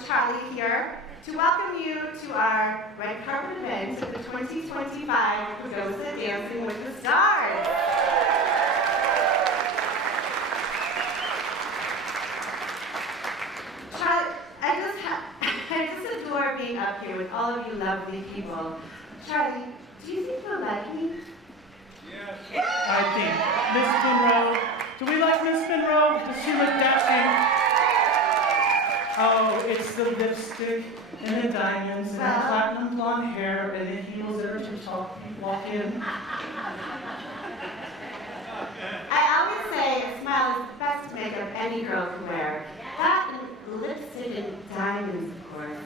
with Charlie here to welcome you to our red carpet event at the 2025 Pagosa Dancing with the Stars. Charlie, I just adore being up here with all of you lovely people. Charlie, do you think you'll like me? Yes. I think. Miss Monroe. Do we like Miss Monroe? Does she look dashing? Oh, it's the lipstick and the diamonds and the platinum blonde hair and the heels that are too tall to walk in. I always say a smile is the best makeup any girl can wear. That and lipstick and diamonds, of course.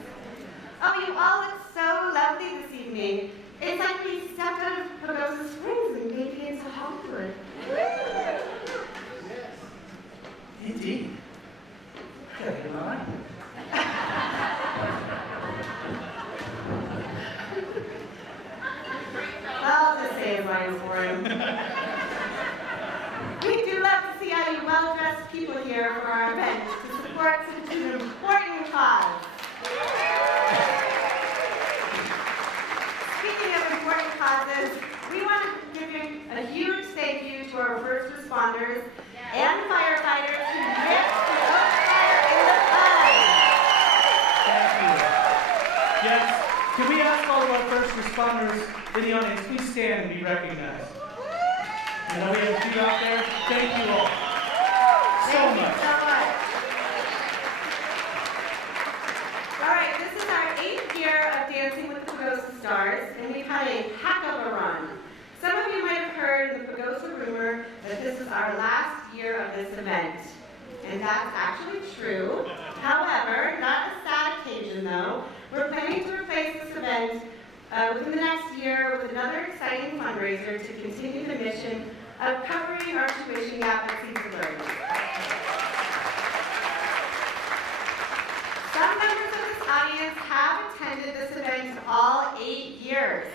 Oh, you all look so lovely this evening. It's like we stepped out of Pagosa Springs and maybe into Hollywood. Indeed. Okay, am I right? I'll just say it's mine for him. We do love to see all you well-dressed people here for our event to support such an important cause. Speaking of important causes, we want to give you a huge thank you to our first responders and firefighters who risked the oak fire in the flood. Thank you. Yes. Can we ask all of our first responders in the audience, please stand and be recognized. You know, we have a few out there. Thank you all so much. All right, this is our 8th year of Dancing with the Pagosa Stars, and we've had a heck of a run. Some of you might have heard the Pagosa rumor that this is our last year of this event, and that's actually true. However, not a sad occasion though. We're planning to replace this event within the next year with another exciting fundraiser to continue the mission of covering our tuition gap at Seeds of Learning. Some members of this audience have attended this event all 8 years.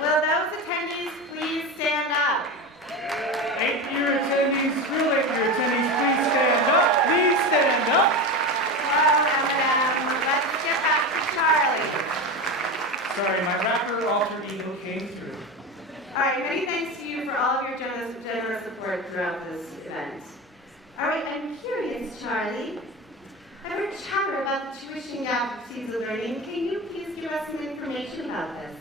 Will those attendees please stand up? 8-year attendees, real 8-year attendees, please stand up. Please stand up. Well, let's get back to Charlie. Sorry, my rapper alter ego came through. All right, many thanks to you for all of your generous support throughout this event. All right, I'm curious, Charlie. I heard chatter about the tuition gap of Seeds of Learning. Can you please give us some information about this?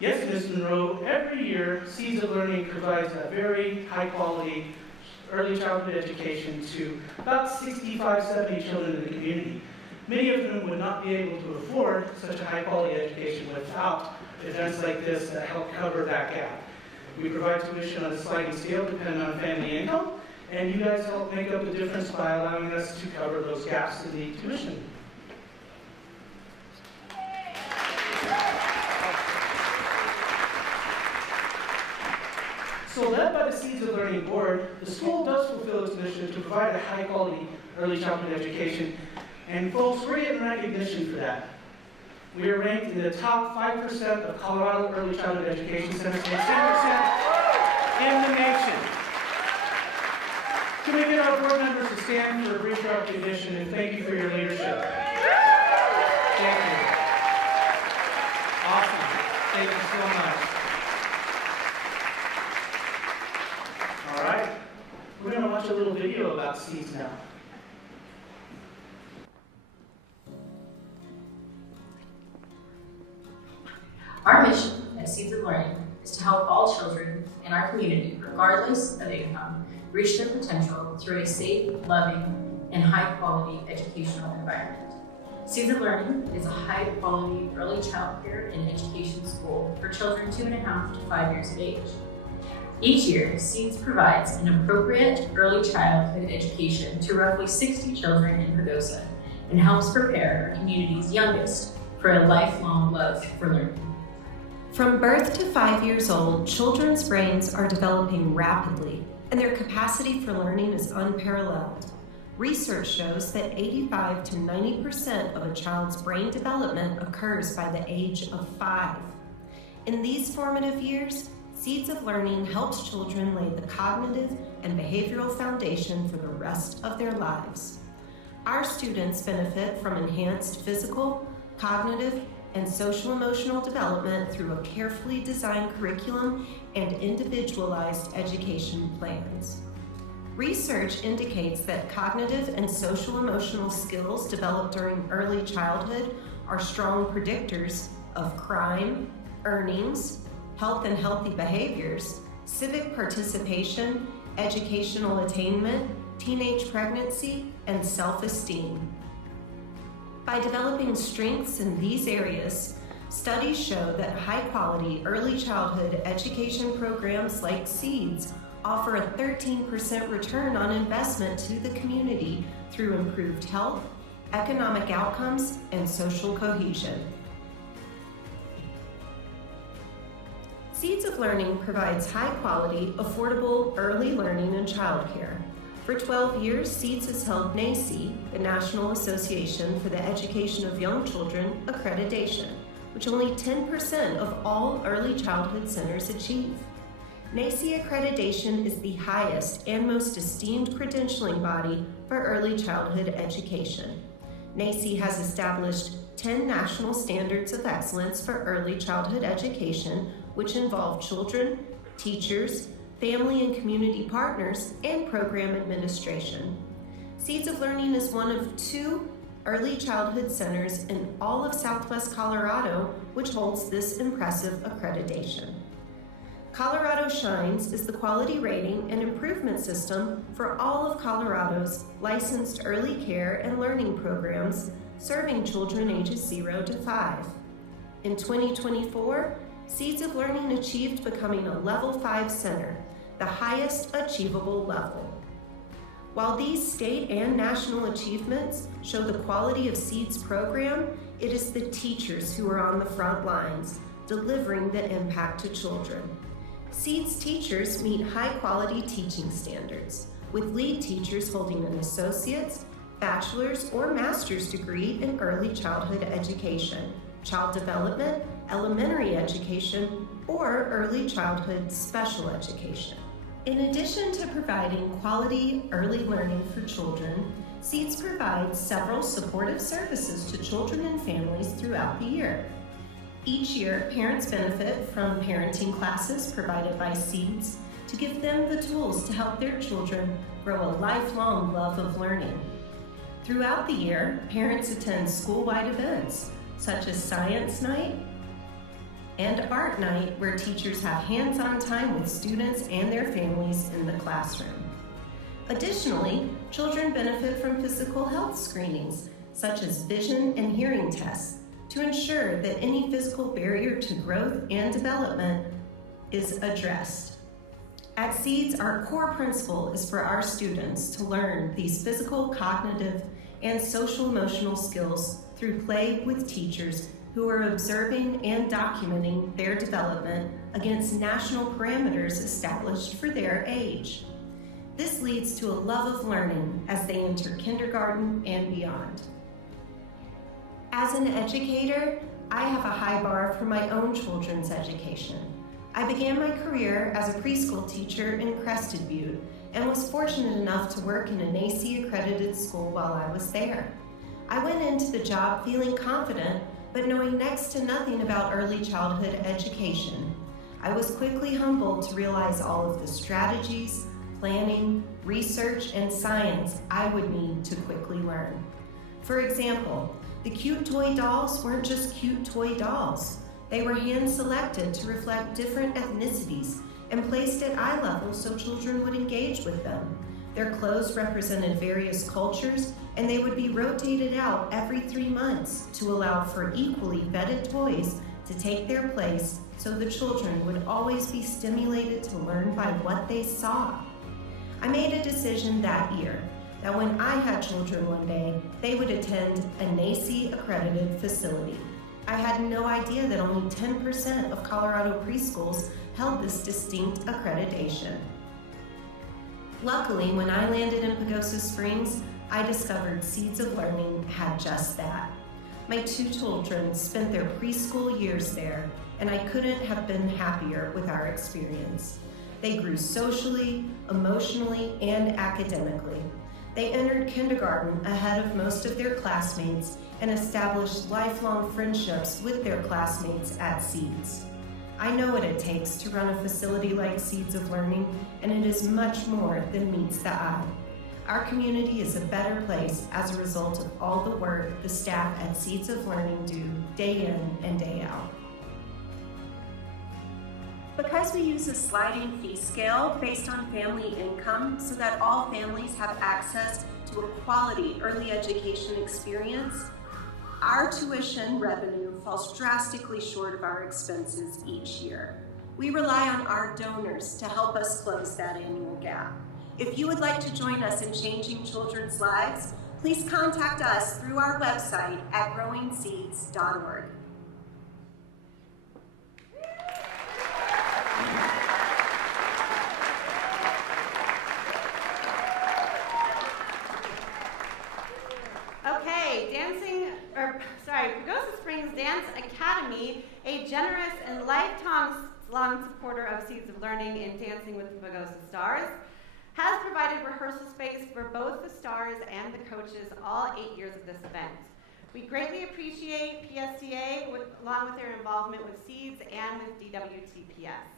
Yes, Ms. Monroe, every year Seeds of Learning provides a very high-quality early childhood education to about 65, 70 children in the community. Many of them would not be able to afford such a high-quality education without events like this that help cover that gap. We provide tuition on a sliding scale depending on family income, and you guys help make up the difference by allowing us to cover those gaps in the tuition. So led by the Seeds of Learning Board, the school does fulfill its mission to provide a high-quality early childhood education, and folks, we're getting recognition for that. We are ranked in the top 5% of Colorado early childhood education centers and 10% in the nation. Can we get our board members to stand for a brief recognition, and thank you for your leadership. Thank you. Awesome. Thank you so much. All right. We're going to watch a little video about seeds now. Our mission at Seeds of Learning is to help all children in our community, regardless of income, reach their potential through a safe, loving, and high-quality educational environment. Seeds of Learning is a high-quality early child care and education school for children 2.5 to 5 years of age. Each year, Seeds provides an appropriate early childhood education to roughly 60 children in Pagosa and helps prepare our community's youngest for a lifelong love for learning. From birth to 5 years old, children's brains are developing rapidly, and their capacity for learning is unparalleled. Research shows that 85 to 90% of a child's brain development occurs by the age of 5. In these formative years, Seeds of Learning helps children lay the cognitive and behavioral foundation for the rest of their lives. Our students benefit from enhanced physical, cognitive, and social-emotional development through a carefully designed curriculum and individualized education plans. Research indicates that cognitive and social-emotional skills developed during early childhood are strong predictors of crime, earnings, health and healthy behaviors, civic participation, educational attainment, teenage pregnancy, and self-esteem. By developing strengths in these areas, studies show that high-quality early childhood education programs like SEEDS offer a 13% return on investment to the community through improved health, economic outcomes, and social cohesion. Seeds of Learning provides high-quality, affordable early learning and childcare. For 12 years, SEEDS has held NACCE, the National Association for the Education of Young Children, accreditation, which only 10% of all early childhood centers achieve. NACCE accreditation is the highest and most esteemed credentialing body for early childhood education. NACCE has established 10 national standards of excellence for early childhood education, which involve children, teachers, family and community partners, and program administration. Seeds of Learning is one of 2 early childhood centers in all of Southwest Colorado which holds this impressive accreditation. Colorado Shines is the quality rating and improvement system for all of Colorado's licensed early care and learning programs serving children ages 0 to 5. In 2024, Seeds of Learning achieved becoming a Level 5 center, the highest achievable level. While these state and national achievements show the quality of SEEDS program, it is the teachers who are on the front lines, delivering the impact to children. SEEDS teachers meet high-quality teaching standards, with lead teachers holding an associate's, bachelor's, or master's degree in early childhood education, child development, elementary education, or early childhood special education. In addition to providing quality early learning for children, SEEDS provides several supportive services to children and families throughout the year. Each year, parents benefit from parenting classes provided by SEEDS to give them the tools to help their children grow a lifelong love of learning. Throughout the year, parents attend school-wide events such as Science Night and Art Night, where teachers have hands-on time with students and their families in the classroom. Additionally, children benefit from physical health screenings, such as vision and hearing tests, to ensure that any physical barrier to growth and development is addressed. At SEEDS, our core principle is for our students to learn these physical, cognitive, and social-emotional skills through play with teachers who are observing and documenting their development against national parameters established for their age. This leads to a love of learning as they enter kindergarten and beyond. As an educator, I have a high bar for my own children's education. I began my career as a preschool teacher in Crested Butte and was fortunate enough to work in a NACCE accredited school while I was there. I went into the job feeling confident, but knowing next to nothing about early childhood education. I was quickly humbled to realize all of the strategies, planning, research, and science I would need to quickly learn. For example, the cute toy dolls weren't just cute toy dolls. They were hand-selected to reflect different ethnicities and placed at eye level so children would engage with them. Their clothes represented various cultures, and they would be rotated out every 3 months to allow for equally vetted toys to take their place so the children would always be stimulated to learn by what they saw. I made a decision that year that when I had children one day, they would attend a NACCE accredited facility. I had no idea that only 10% of Colorado preschools held this distinct accreditation. Luckily, when I landed in Pagosa Springs, I discovered Seeds of Learning had just that. My 2 children spent their preschool years there, and I couldn't have been happier with our experience. They grew socially, emotionally, and academically. They entered kindergarten ahead of most of their classmates and established lifelong friendships with their classmates at Seeds. I know what it takes to run a facility like Seeds of Learning, and it is much more than meets the eye. Our community is a better place as a result of all the work the staff at Seeds of Learning do day in and day out. Because we use a sliding fee scale based on family income so that all families have access to a quality early education experience, our tuition revenue falls drastically short of our expenses each year. We rely on our donors to help us close that annual gap. If you would like to join us in changing children's lives, please contact us through our website at growingseeds.org. Pagosa Springs Dance Academy, a generous and lifelong supporter of Seeds of Learning in Dancing with the Pagosa Stars, has provided rehearsal space for both the stars and the coaches all 8 years of this event. We greatly appreciate PSTA along with their involvement with Seeds and with DWTPS.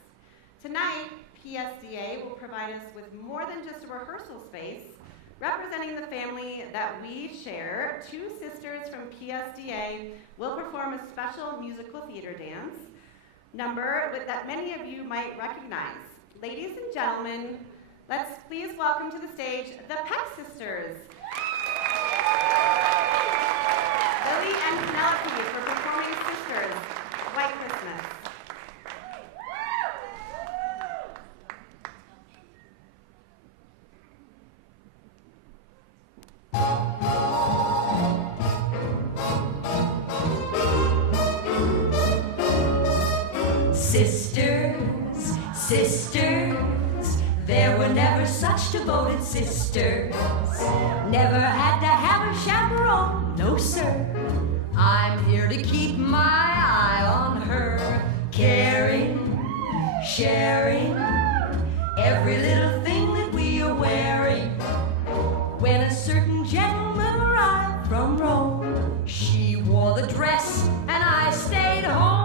Tonight, PSTA will provide us with more than just a rehearsal space. Representing the family that we share, two sisters from PSDA will perform a special musical theater dance number that many of you might recognize. Ladies and gentlemen, let's please welcome to the stage the Peck Sisters. Lily and Penelope for performing Sisters, White Christmas. Sisters, sisters, there were never such devoted sisters. Never had to have a chaperone, no sir. I'm here to keep my eye on her, caring, sharing every little thing that we are wearing. When a certain gentleman arrived from Rome, she wore the dress and I stayed home.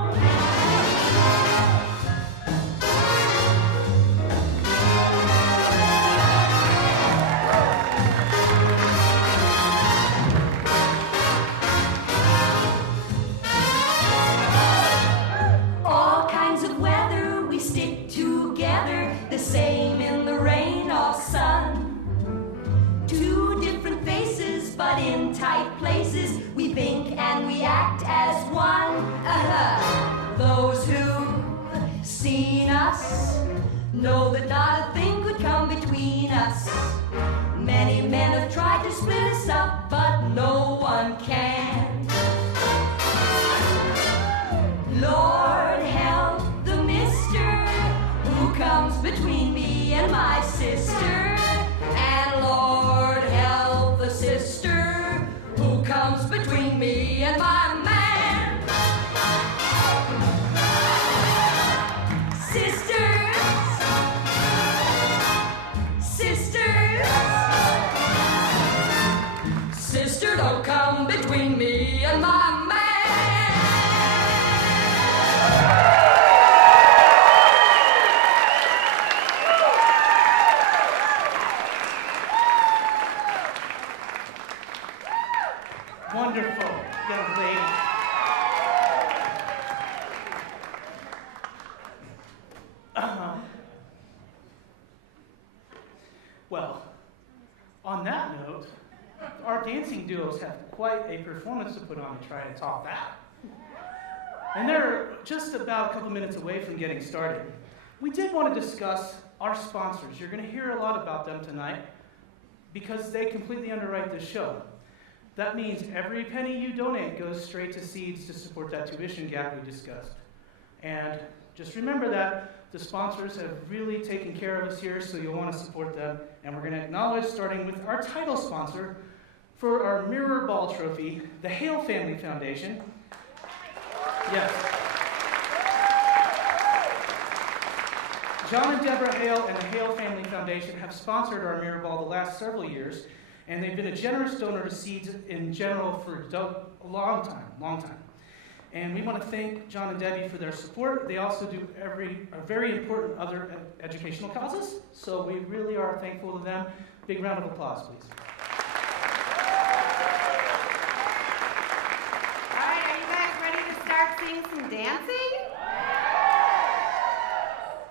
Same in the rain or sun. Two different faces, but in tight places. We think and we act as one. Those who've seen us know that not a thing could come between us. Many men have tried to split us up, but no one can. Lord help the mister who comes between me and my sister, and Lord help the sister who comes between me and my man. Sisters, sisters, sister, don't come between me and my man. Wonderful, young lady. Well, on that note, our dancing duos have quite a performance to put on to try to top that. And they're just about a couple minutes away from getting started. We did want to discuss our sponsors. You're going to hear a lot about them tonight because they completely underwrite this show. That means every penny you donate goes straight to Seeds to support that tuition gap we discussed. And just remember that the sponsors have really taken care of us here, so you'll want to support them. And we're going to acknowledge, starting with our title sponsor for our Mirror Ball Trophy, the Hale Family Foundation. Yes. John and Deborah Hale and the Hale Family Foundation have sponsored our Mirror Ball the last several years, And they've been a generous donor to seeds in general for a long time. And we want to thank John and Debbie for their support. They also do a very important other educational causes, so we really are thankful to them. Big round of applause, please. All right, are you guys ready to start seeing some dancing?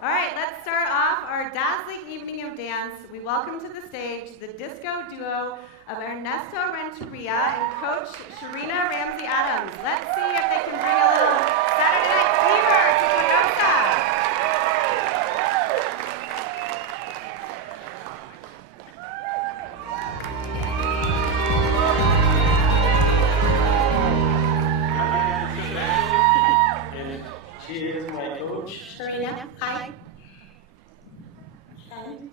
All right, let's start off our dazzling evening of dance. We welcome to the stage the disco duo of Ernesto Renteria and Coach Sharina Ramsey Adams. Let's see if they can bring a little Saturday night fever to Pagosa. And she is my coach. Serena, hi.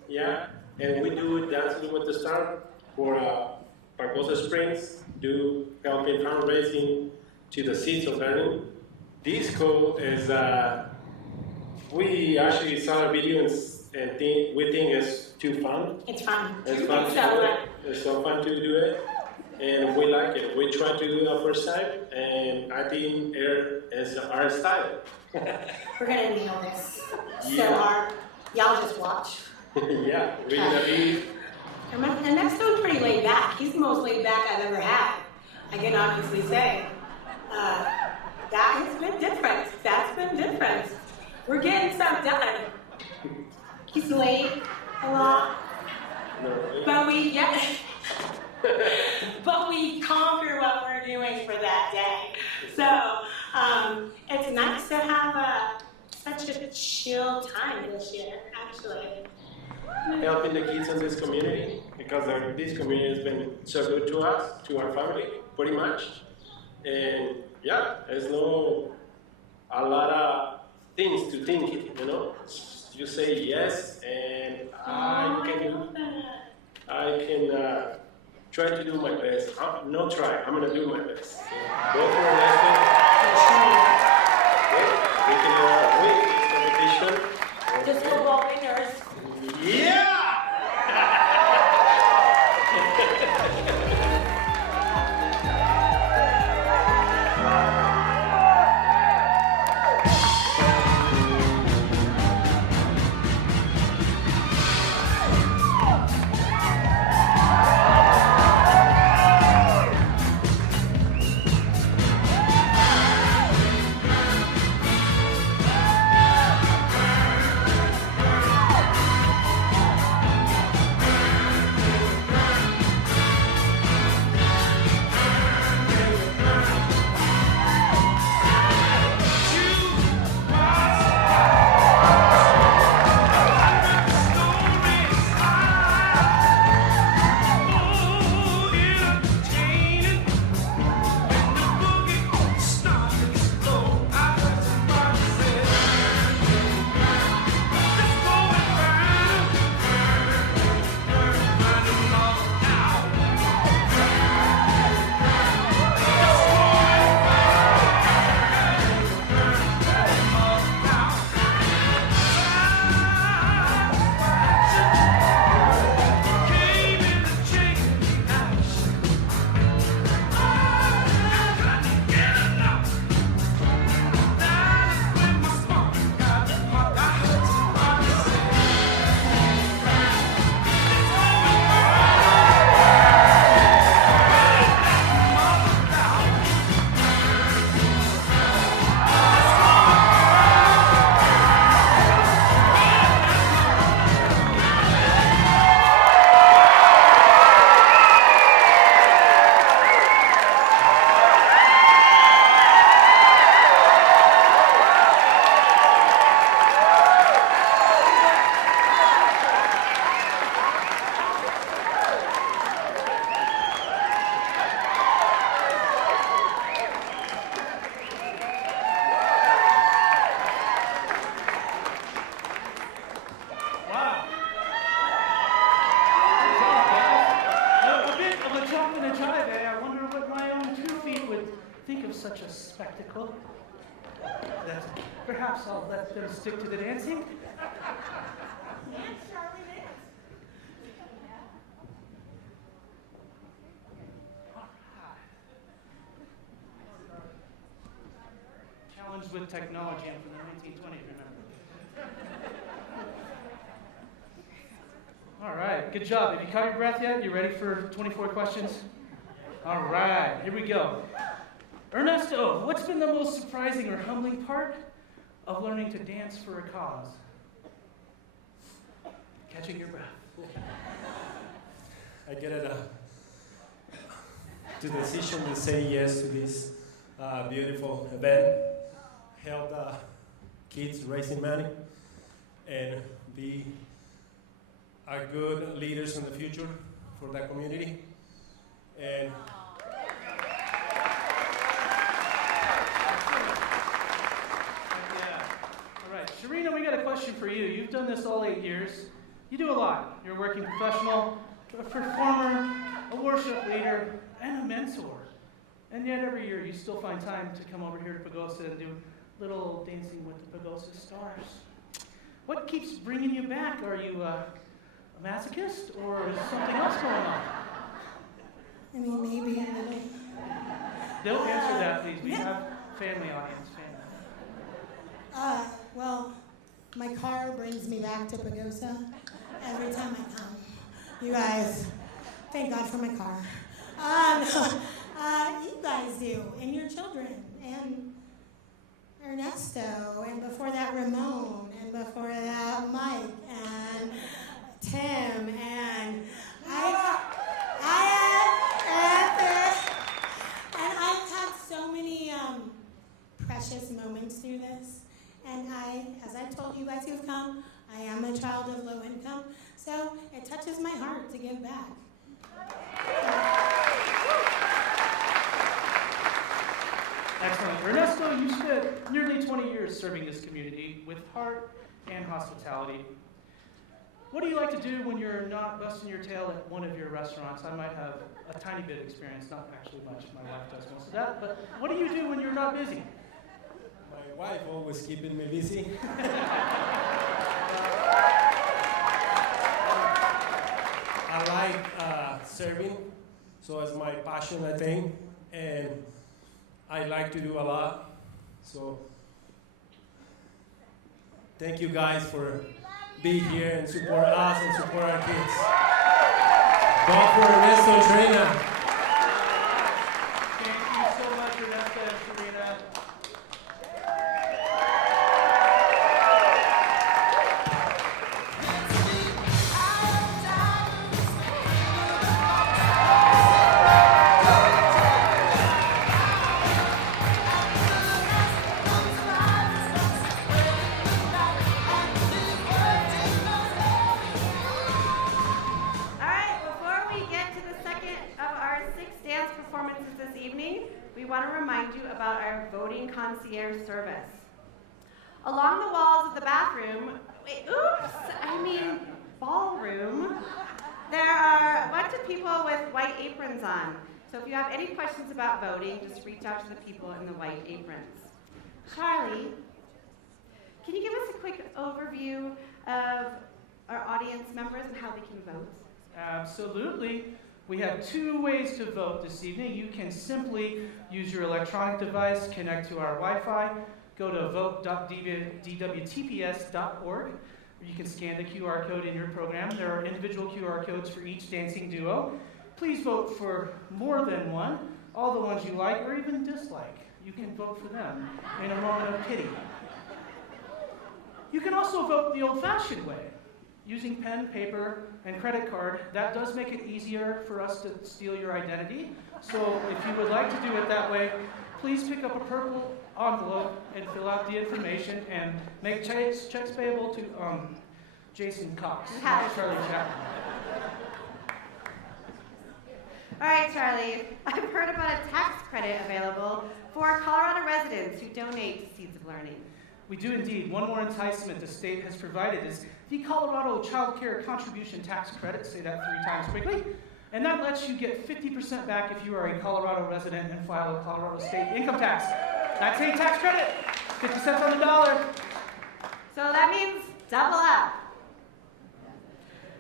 Yeah, and we do Dancing with the Stars for Pagosa Springs, do helping fundraising to the Seeds of Learning. Disco is, we actually saw a video and we think it's too fun. It's fun. It's fun to do it. It's so fun to do it, and we like it. We try to do it our first time, and I think it is our style. We're gonna nail this. Yeah. So hard. Y'all just watch. Yeah, we're gonna be. And Ernesto's pretty laid back. He's the most laid back I've ever had. I can obviously say. That has been different. That's been different. We're getting stuff done. He's late a lot. No, But but we conquer what we're doing for that day. So it's nice to have such a chill time this year, actually. helping the kids in this community because this community has been so good to us, to our family, pretty much. And yeah, there's a lot of things to think, you know. You say yes, and I can try to do my best. I'm gonna do my best. Both for Ernesto. We can win this competition. Just football winners. Yeah! such a spectacle that perhaps I'll let them stick to the dancing. with technology. I'm from the 1920s, remember? All right, good job. Have you caught your breath yet? You ready for 24 questions? All right, here we go. Ernesto, what's been the most surprising or humbling part of learning to dance for a cause? Catching your breath. I get the decision to say yes to this beautiful event, help kids raising money, and be good leaders in the future for that community. And all right, Sharina, we got a question for you. You've done this all 8 years. You do a lot. You're a working professional, a performer, a worship leader, and a mentor. And yet every year you still find time to come over here to Pagosa and do little dancing with the Pagosa Stars. What keeps bringing you back? Are you a masochist, or is something else going on? I mean, maybe a little. Don't answer that, please. We have family audience. Well, my car brings me back to Pagosa every time I come. You guys, thank God for my car. You guys do, and your children, and Ernesto, and before that Ramon, and before that Mike, and Tim, and I've had so many precious moments through this. And as I've told you guys who've come, I am a child of low income, so it touches my heart to give back. Excellent. Ernesto, you spent nearly 20 years serving this community with heart and hospitality. What do you like to do when you're not busting your tail at one of your restaurants? I might have a tiny bit of experience, not actually much. My wife does most of that. But what do you do when you're not busy? my wife always keeping me busy. I like serving, so it's my passion, I think, and I like to do a lot. So thank you guys for being here and support us and support our kids. God for Ernesto and Serena. Thank you so much, Ernesto and Serena. Concierge service. Along the walls of the ballroom, there are a bunch of people with white aprons on. So if you have any questions about voting, just reach out to the people in the white aprons. Charlie, can you give us a quick overview of our audience members and how they can vote? Absolutely. We have 2 ways to vote this evening. You can simply use your electronic device, connect to our Wi-Fi, go to vote.dwtps.org, or you can scan the QR code in your program. There are individual QR codes for each dancing duo. Please vote for more than one, all the ones you like or even dislike. You can vote for them in a moment of pity. You can also vote the old-fashioned way, using pen, paper, and credit card. That does make it easier for us to steal your identity. So if you would like to do it that way, please pick up a purple envelope and fill out the information and make checks payable to Jason Cox, not Charlie Chapman. All right, Charlie, I've heard about a tax credit available for Colorado residents who donate to Seeds of Learning. We do indeed. One more enticement the state has provided is the Colorado Child Care Contribution Tax Credit. Say that 3 times quickly. And that lets you get 50% back if you are a Colorado resident and file a Colorado state income tax. That's a tax credit. 50 cents on the dollar. So that means double up.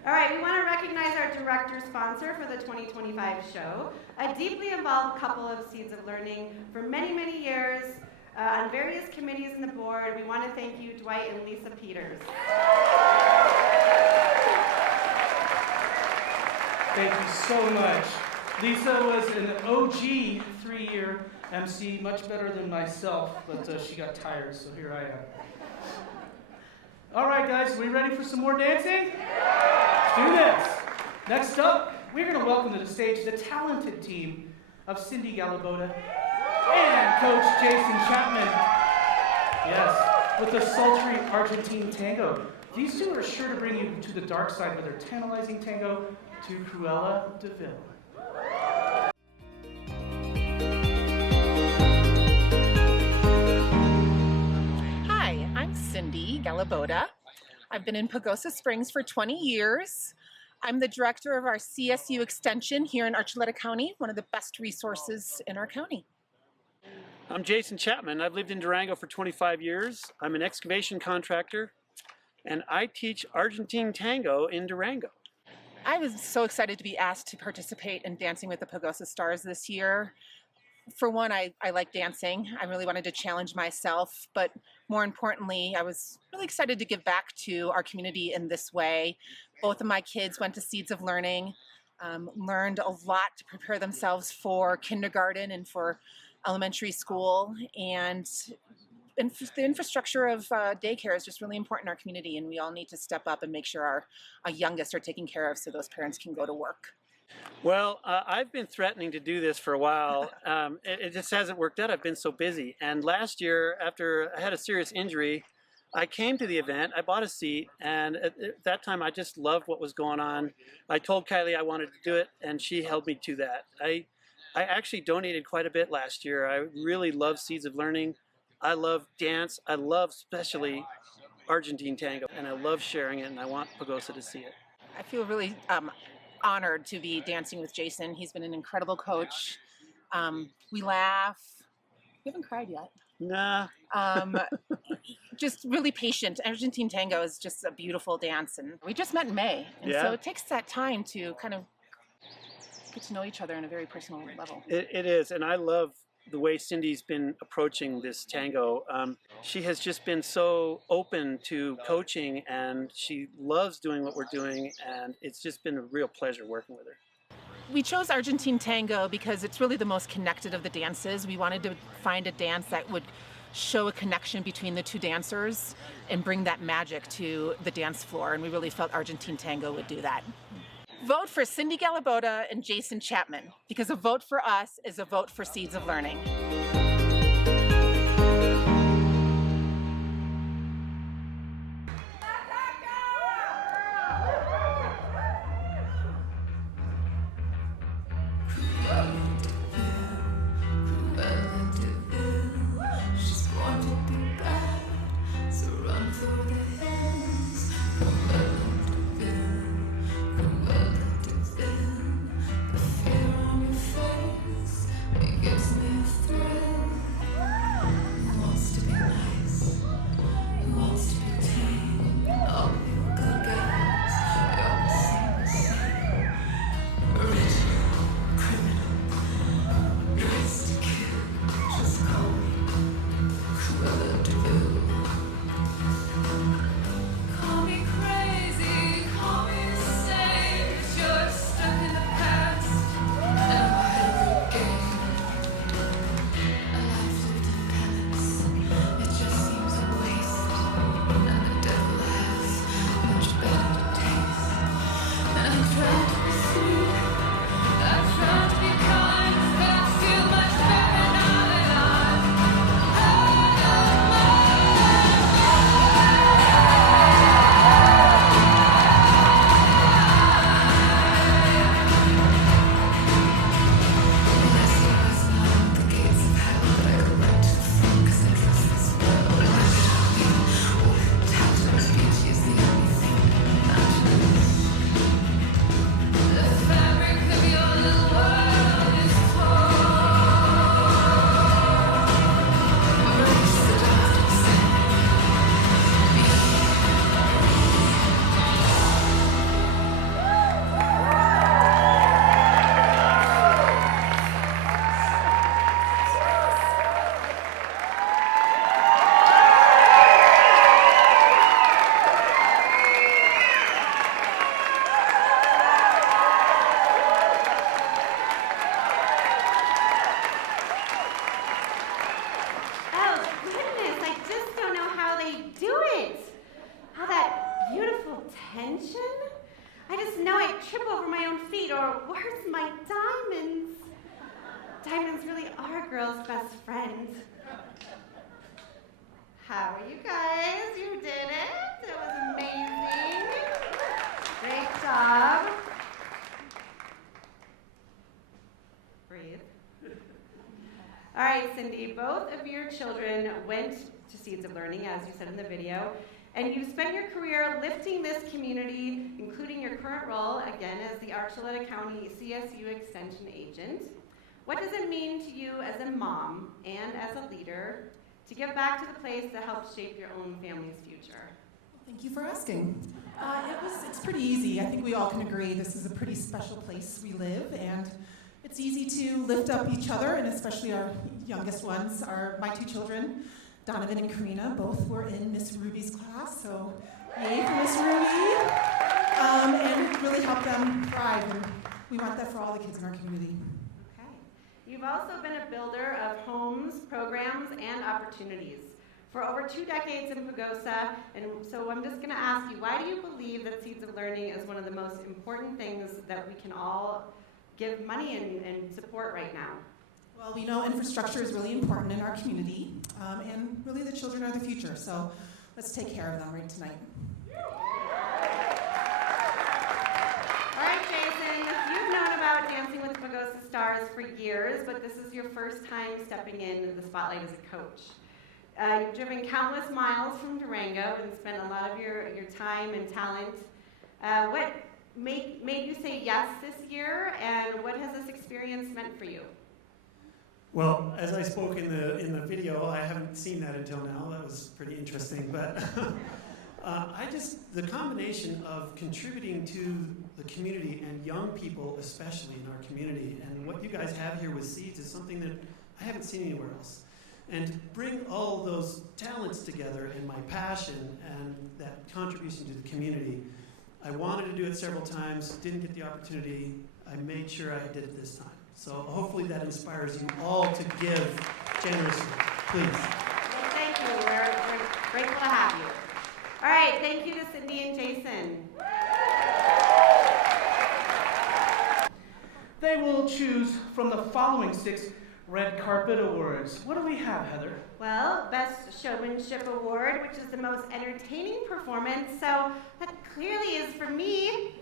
All right, we want to recognize our director sponsor for the 2025 show, a deeply involved couple of Seeds of Learning for many, many years. On various committees in the board, we want to thank you, Dwight and Lisa Peters. Thank you so much. Lisa was an OG 3-year MC, much better than myself, but she got tired, so here I am. All right, guys, we ready for some more dancing? Let's do this. Next up, we're going to welcome to the stage the talented team of Cindy Galaboda and Coach Jason Chapman. Yes, with the sultry Argentine tango. These two are sure to bring you to the dark side with their tantalizing tango to Cruella de Vil. Hi, I'm Cindy Galaboda. I've been in Pagosa Springs for 20 years. I'm the director of our CSU extension here in Archuleta County, one of the best resources in our county. I'm Jason Chapman. I've lived in Durango for 25 years. I'm an excavation contractor, and I teach Argentine tango in Durango. I was so excited to be asked to participate in Dancing with the Pagosa Stars this year. For one, I like dancing. I really wanted to challenge myself, but more importantly, I was really excited to give back to our community in this way. Both of my kids went to Seeds of Learning, learned a lot to prepare themselves for kindergarten and for elementary school, and the infrastructure of daycare is just really important in our community, and we all need to step up and make sure our youngest are taken care of so those parents can go to work. Well, I've been threatening to do this for a while. It just hasn't worked out. I've been so busy. And last year, after I had a serious injury, I came to the event, I bought a seat, and at that time I just loved what was going on. I told Kylie I wanted to do it, and she held me to that. I actually donated quite a bit last year. I really love Seeds of Learning. I love dance. I love especially Argentine tango, and I love sharing it, and I want Pagosa to see it. I feel really honored to be dancing with Jason. He's been an incredible coach. We laugh. We haven't cried yet. Nah. Just really patient. Argentine tango is just a beautiful dance, and we just met in May, and so it takes that time to kind of get to know each other on a very personal level. It is, and I love the way Cindy's been approaching this tango. She has just been so open to coaching, and she loves doing what we're doing, and it's just been a real pleasure working with her. We chose Argentine tango because it's really the most connected of the dances. We wanted to find a dance that would show a connection between the two dancers and bring that magic to the dance floor, and we really felt Argentine tango would do that. Vote for Cindy Galaboda and Jason Chapman, because a vote for us is a vote for Seeds of Learning. Gives me a thrill. girl's best friend. How are you guys? You did it. It was amazing. Great job. Breathe. All right, Cindy, both of your children went to Seeds of Learning, as you said in the video, and you've spent your career lifting this community, including your current role, again, as the Archuleta County CSU Extension Agent. What does it mean to you as a mom and as a leader to give back to the place that helps shape your own family's future? Thank you for asking. It's pretty easy. I think we all can agree this is a pretty special place we live, and it's easy to lift up each other, and especially our youngest ones, my two children, Donovan and Karina, both were in Miss Ruby's class, so yay for Miss Ruby. And it really helped them thrive, and we want that for all the kids in our community. Okay. You've also been a builder of homes, programs, and opportunities for over 2 decades in Pagosa, and so I'm just going to ask you, why do you believe that Seeds of Learning is one of the most important things that we can all give money and support right now? Well, we know infrastructure is really important in our community, and really the children are the future, so let's take care of them right tonight. All right, Jason, you've known about Dancing with Pagosa Stars for years, but this is your first time stepping in the spotlight as a coach. You've driven countless miles from Durango and spent a lot of your time and talent. What made you say yes this year, and what has this experience meant for you? Well, as I spoke in the video, I haven't seen that until now. That was pretty interesting, but the combination of contributing to the community and young people, especially in our community, and what you guys have here with Seeds is something that I haven't seen anywhere else. And to bring all those talents together and my passion and that contribution to the community, I wanted to do it several times, didn't get the opportunity. I made sure I did it this time. So hopefully that inspires you all to give generously, please. Well, thank you. We're grateful to have you. All right, thank you to Cindy and Jason. They will choose from the following 6 Red Carpet Awards. What do we have, Heather? Well, Best Showmanship Award, which is the most entertaining performance, so that clearly is for me.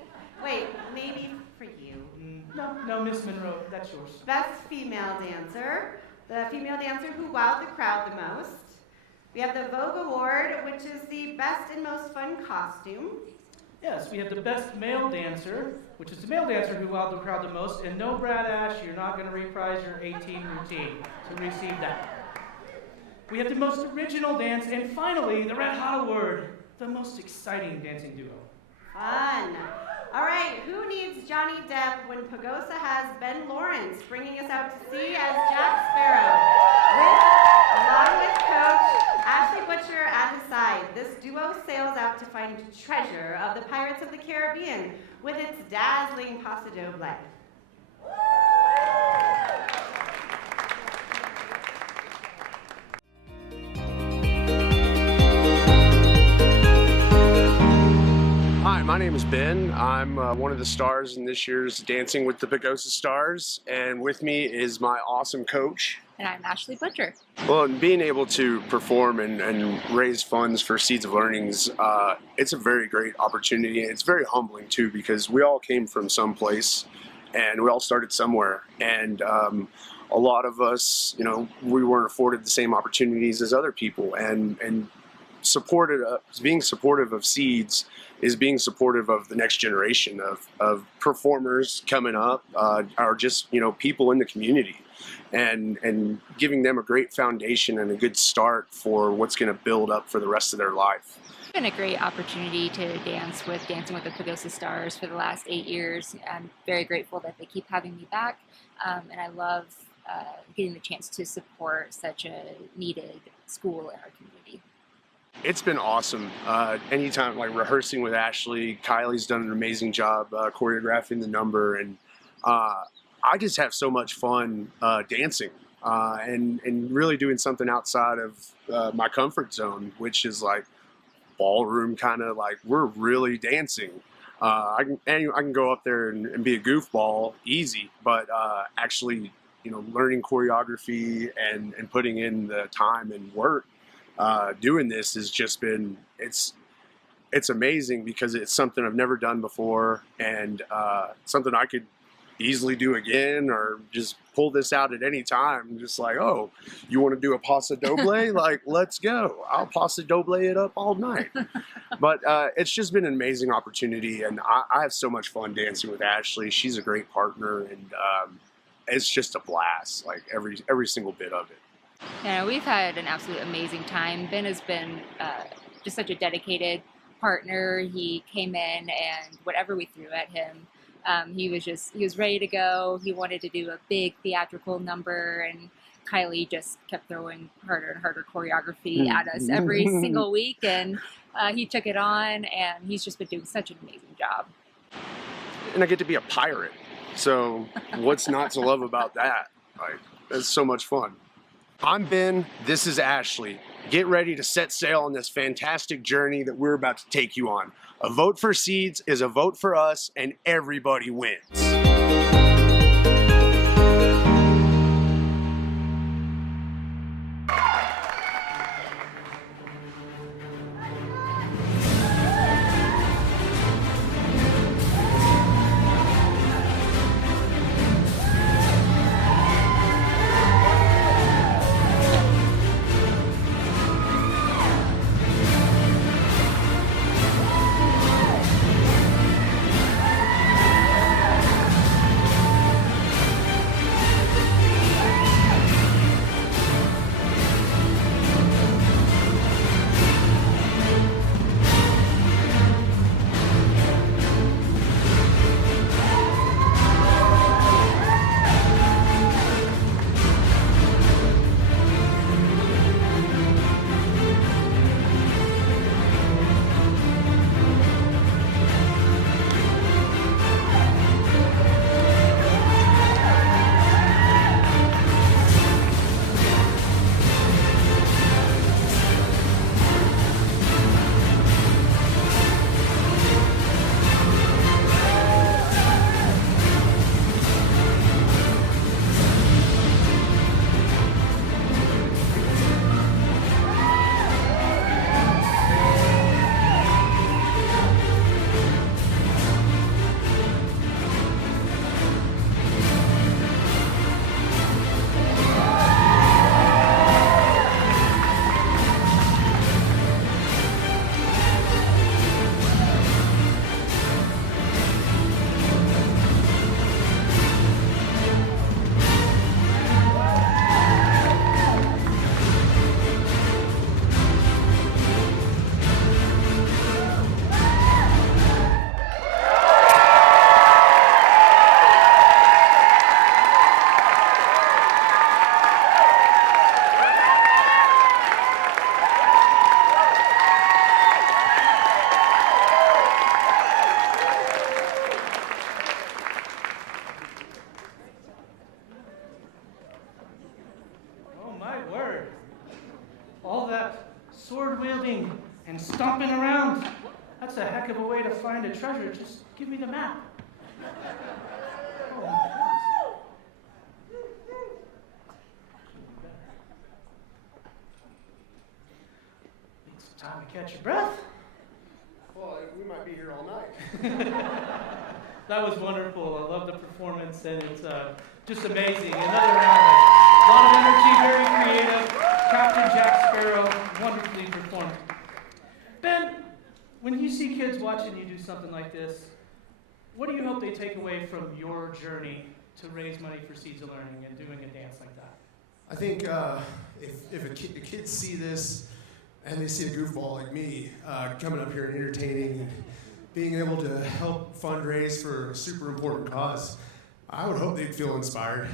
Wait, maybe for you. No, Miss Monroe, that's yours. Best Female Dancer, the female dancer who wowed the crowd the most. We have the Vogue Award, which is the best and most fun costume. Yes, we have the Best Male Dancer, which is the male dancer who wowed the crowd the most. And no, Brad Ash, you're not going to reprise your 18 routine to receive that. We have the Most Original Dance, and finally, the Red Hot Award, the most exciting dancing duo. Fun. All right, who needs Johnny Depp when Pagosa has Ben Lawrence bringing us out to sea as Jack Sparrow, along with Coach Ashley Butcher at his side. This duo sails out to find treasure of the Pirates of the Caribbean with its dazzling Paso Doble. Hi, my name is Ben. I'm one of the stars in this year's Dancing with the Pagosa Stars, and with me is my awesome coach. And I'm Ashley Butcher. Well, being able to perform and raise funds for Seeds of Learnings, it's a very great opportunity, and it's very humbling too, because we all came from someplace and we all started somewhere, and a lot of us, we weren't afforded the same opportunities as other people, and being supportive of Seeds is being supportive of the next generation of performers coming up, or just people in the community, and giving them a great foundation and a good start for what's going to build up for the rest of their life. It's been a great opportunity to dance with Dancing with the Pagosa Stars for the last 8 years. I'm very grateful that they keep having me back, and I love getting the chance to support such a needed school in our community. It's been awesome. Anytime, rehearsing with Ashley, Kylie's done an amazing job choreographing the number, and I just have so much fun dancing and really doing something outside of my comfort zone, which is ballroom kind of we're really dancing. I can go up there and be a goofball easy, but actually learning choreography and putting in the time and work, doing this has just been, it's amazing because it's something I've never done before, and something I could easily do again, or just pull this out at any time. Just like, oh, you want to do a paso doble? Like, let's go. I'll paso doble it up all night. But it's just been an amazing opportunity, and I have so much fun dancing with Ashley. She's a great partner, and it's just a blast, like every single bit of it. Yeah, we've had an absolute amazing time. Ben has been just such a dedicated partner. He came in, and whatever we threw at him, he was ready to go. He wanted to do a big theatrical number, and Kylie just kept throwing harder and harder choreography at us every single week, and he took it on, and he's just been doing such an amazing job. And I get to be a pirate, so what's not to love about that? Like, that's so much fun. I'm Ben, this is Ashley. Get ready to set sail on this fantastic journey that we're about to take you on. A vote for Seeds is a vote for us, and everybody wins. All that sword wielding and stomping around, that's a heck of a way to find a treasure. Just give me the map. Oh, it's time to catch your breath. Well, we might be here all night. That was wonderful. I love the performance, and it's just amazing. Another round. A lot of energy, very creative. Captain Jack Sparrow, wonderfully performed. Ben, when you see kids watching you do something like this, what do you hope they take away from your journey to raise money for Seeds of Learning and doing a dance like that? I think if kids see this and they see a goofball like me coming up here and entertaining and being able to help fundraise for a super important cause, I would hope they'd feel inspired.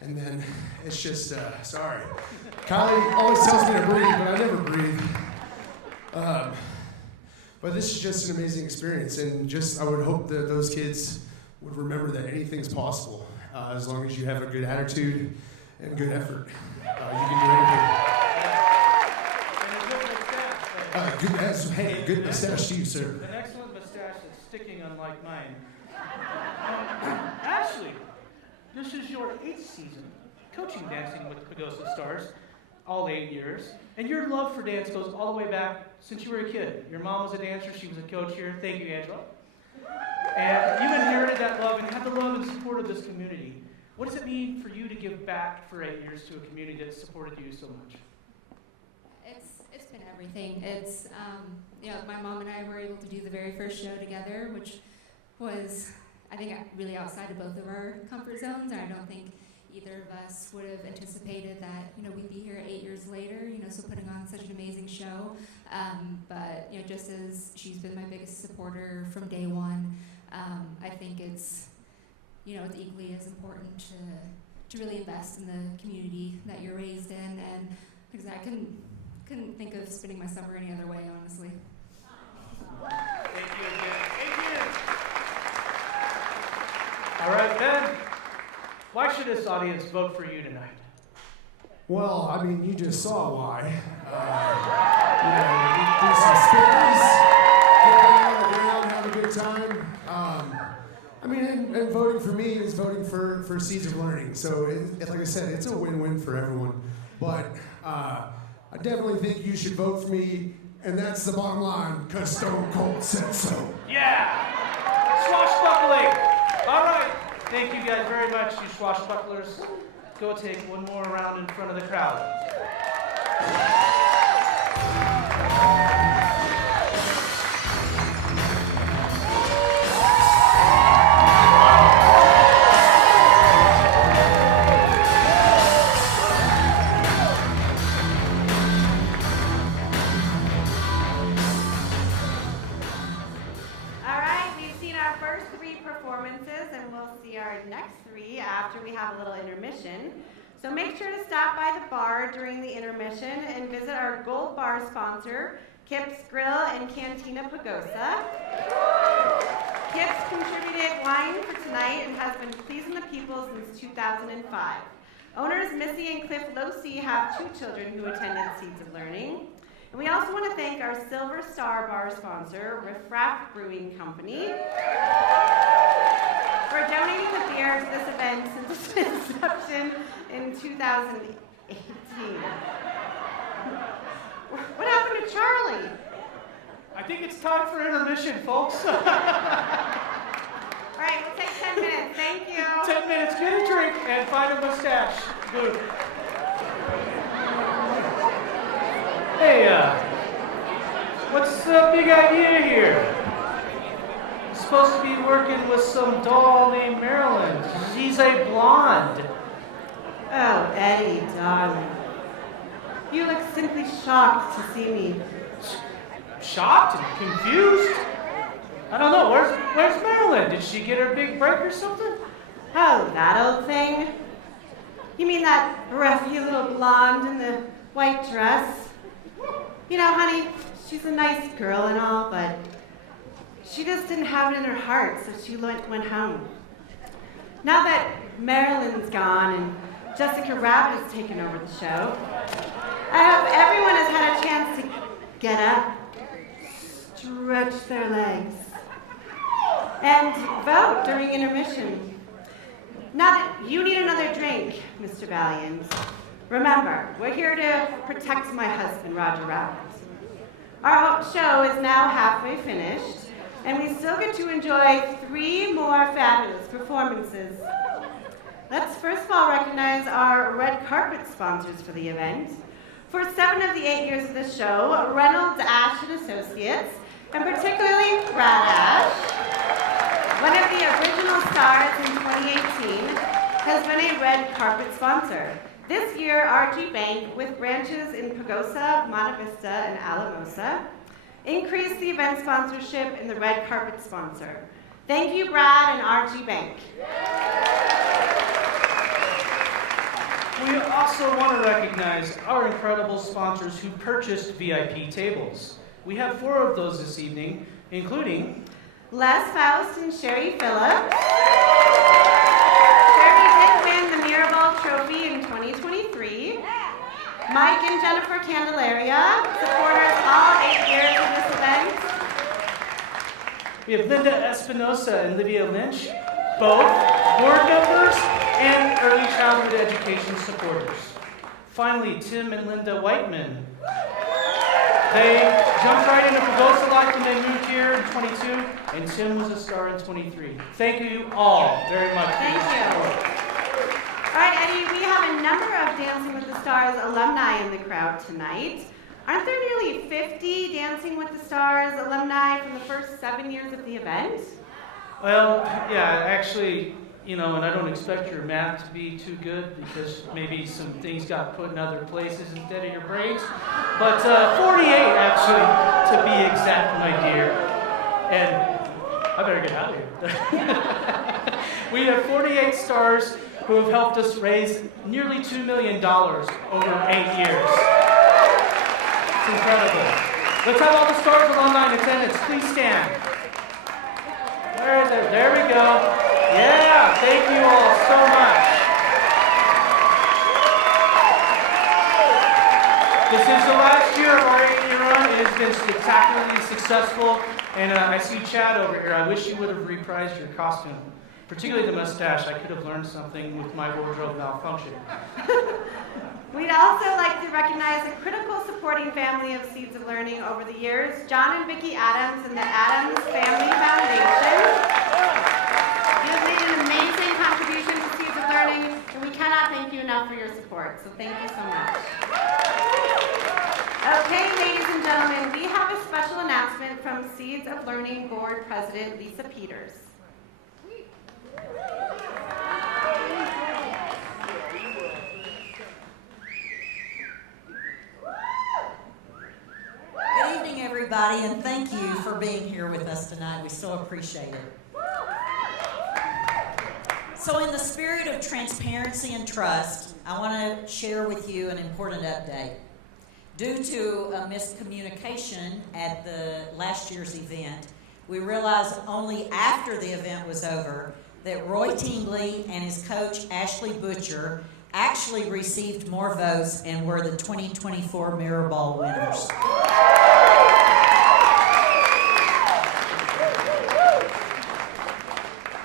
And then it's just, sorry. Kylie always tells me to breathe, but I never breathe. But this is just an amazing experience, and just I would hope that those kids would remember that anything's possible as long as you have a good attitude and good effort. You can do anything. Good mustache to you, sir. An excellent mustache that's sticking unlike mine. Ashley, this is your 8th season coaching Dancing with the Pagosa Stars, all 8 years. And your love for dance goes all the way back since you were a kid. Your mom was a dancer, she was a coach here. Thank you, Angela. And you inherited that love and have the love and support of this community. What does it mean for you to give back for 8 years to a community that supported you so much? It's been everything. It's my mom and I were able to do the very first show together, which was, I think, really outside of both of our comfort zones. And I don't think either of us would have anticipated that we'd be here 8 years later. So putting on such an amazing show. But just as she's been my biggest supporter from day one, I think it's it's equally as important to really invest in the community that you're raised in, and because I couldn't think of spending my summer any other way, honestly. Thank you again. Thank you. All right, Ben. Why should this audience vote for you tonight? Well, I mean, you just saw why. Do some spins, get down on the ground, have a good time. And voting for me is voting for Seeds of Learning. So, like I said, it's a win-win for everyone. But I definitely think you should vote for me, and that's the bottom line, because Stone Cold said so. Yeah! Swashbuckling! All right. Thank you guys very much, you swashbucklers. Go take one more round in front of the crowd. After we have a little intermission. So make sure to stop by the bar during the intermission and visit our gold bar sponsor, Kip's Grill and Cantina Pagosa. Kip's contributed wine for tonight and has been pleasing the people since 2005. Owners Missy and Cliff Losey have 2 children who attended Seeds of Learning. And we also want to thank our Silver Star bar sponsor, Riff Raff Brewing Company, for donating the beer to this event since its inception in 2018. What happened to Charlie? I think it's time for intermission, folks. All right, we'll take 10 minutes. Thank you. 10 minutes, get a drink, and find a mustache. Good. Hey, what's the big idea here? Supposed to be working with some doll named Marilyn. She's a blonde. Oh, Eddie, darling. You look simply shocked to see me. Shocked and confused? I don't know. Where's Marilyn? Did she get her big break or something? Oh, that old thing? You mean that breathy little blonde in the white dress? Honey, she's a nice girl and all, but she just didn't have it in her heart, so she went home. Now that Marilyn's gone and Jessica Rabbit has taken over the show, I hope everyone has had a chance to get up, stretch their legs, and vote during intermission. Now that you need another drink, Mr. Valiant, remember, we're here to protect my husband, Roger Rabbit. Our show is now halfway finished, and we still get to enjoy 3 more fabulous performances. Let's first of all recognize our red carpet sponsors for the event. For 7 of the 8 years of the show, Reynolds, Ash & Associates, and particularly Brad Ash, one of the original stars in 2018, has been a red carpet sponsor. This year, RG Bank, with branches in Pagosa, Monte Vista, and Alamosa, increased the event sponsorship and the red carpet sponsor. Thank you, Brad and RG Bank. We also want to recognize our incredible sponsors who purchased VIP tables. We have 4 of those this evening, including Les Faust and Sherry Phillips. Sherry did win the Mirabal Trophy in 2023. Mike and Jennifer Candelaria, supporters all 8 years of this event. We have Linda Espinosa and Lydia Lynch, both board members and early childhood education supporters. Finally, Tim and Linda Whiteman. They jumped right into Pagosa life when they moved here in 22, and Tim was a star in 23. Thank you all very much. Thank you. All right, Eddie, we have a number of Dancing with the Stars alumni in the crowd tonight. Aren't there nearly 50 Dancing with the Stars alumni from the first 7 years of the event? Well, yeah, actually, you know, and I don't expect your math to be too good because maybe some things got put in other places instead of your brains. But 48, actually, to be exact, my dear. And I better get out of here. We have 48 stars who have helped us raise nearly $2 million over 8 years. It's incredible. Let's have all the stars alumni in attendance. Please stand. There we go. Yeah, thank you all so much. This is the last year of our 8-year run. It has been spectacularly successful. And I see Chad over here. I wish you would have reprised your costume, particularly the mustache. I could have learned something with my wardrobe malfunction. We'd also like to recognize a critical supporting family of Seeds of Learning over the years, John and Vicki Adams and the Adams Family Foundation. You have made an amazing contribution to Seeds of Learning, and we cannot thank you enough for your support, so thank you so much. Okay, ladies and gentlemen, we have a special announcement from Seeds of Learning Board President Lisa Peters. Good evening, everybody, and thank you for being here with us tonight. We so appreciate it. So in the spirit of transparency and trust, I want to share with you an important update. Due to a miscommunication at the last year's event, we realized only after the event was over that Roy Tingley and his coach Ashley Butcher actually received more votes and were the 2024 Mirror Ball winners.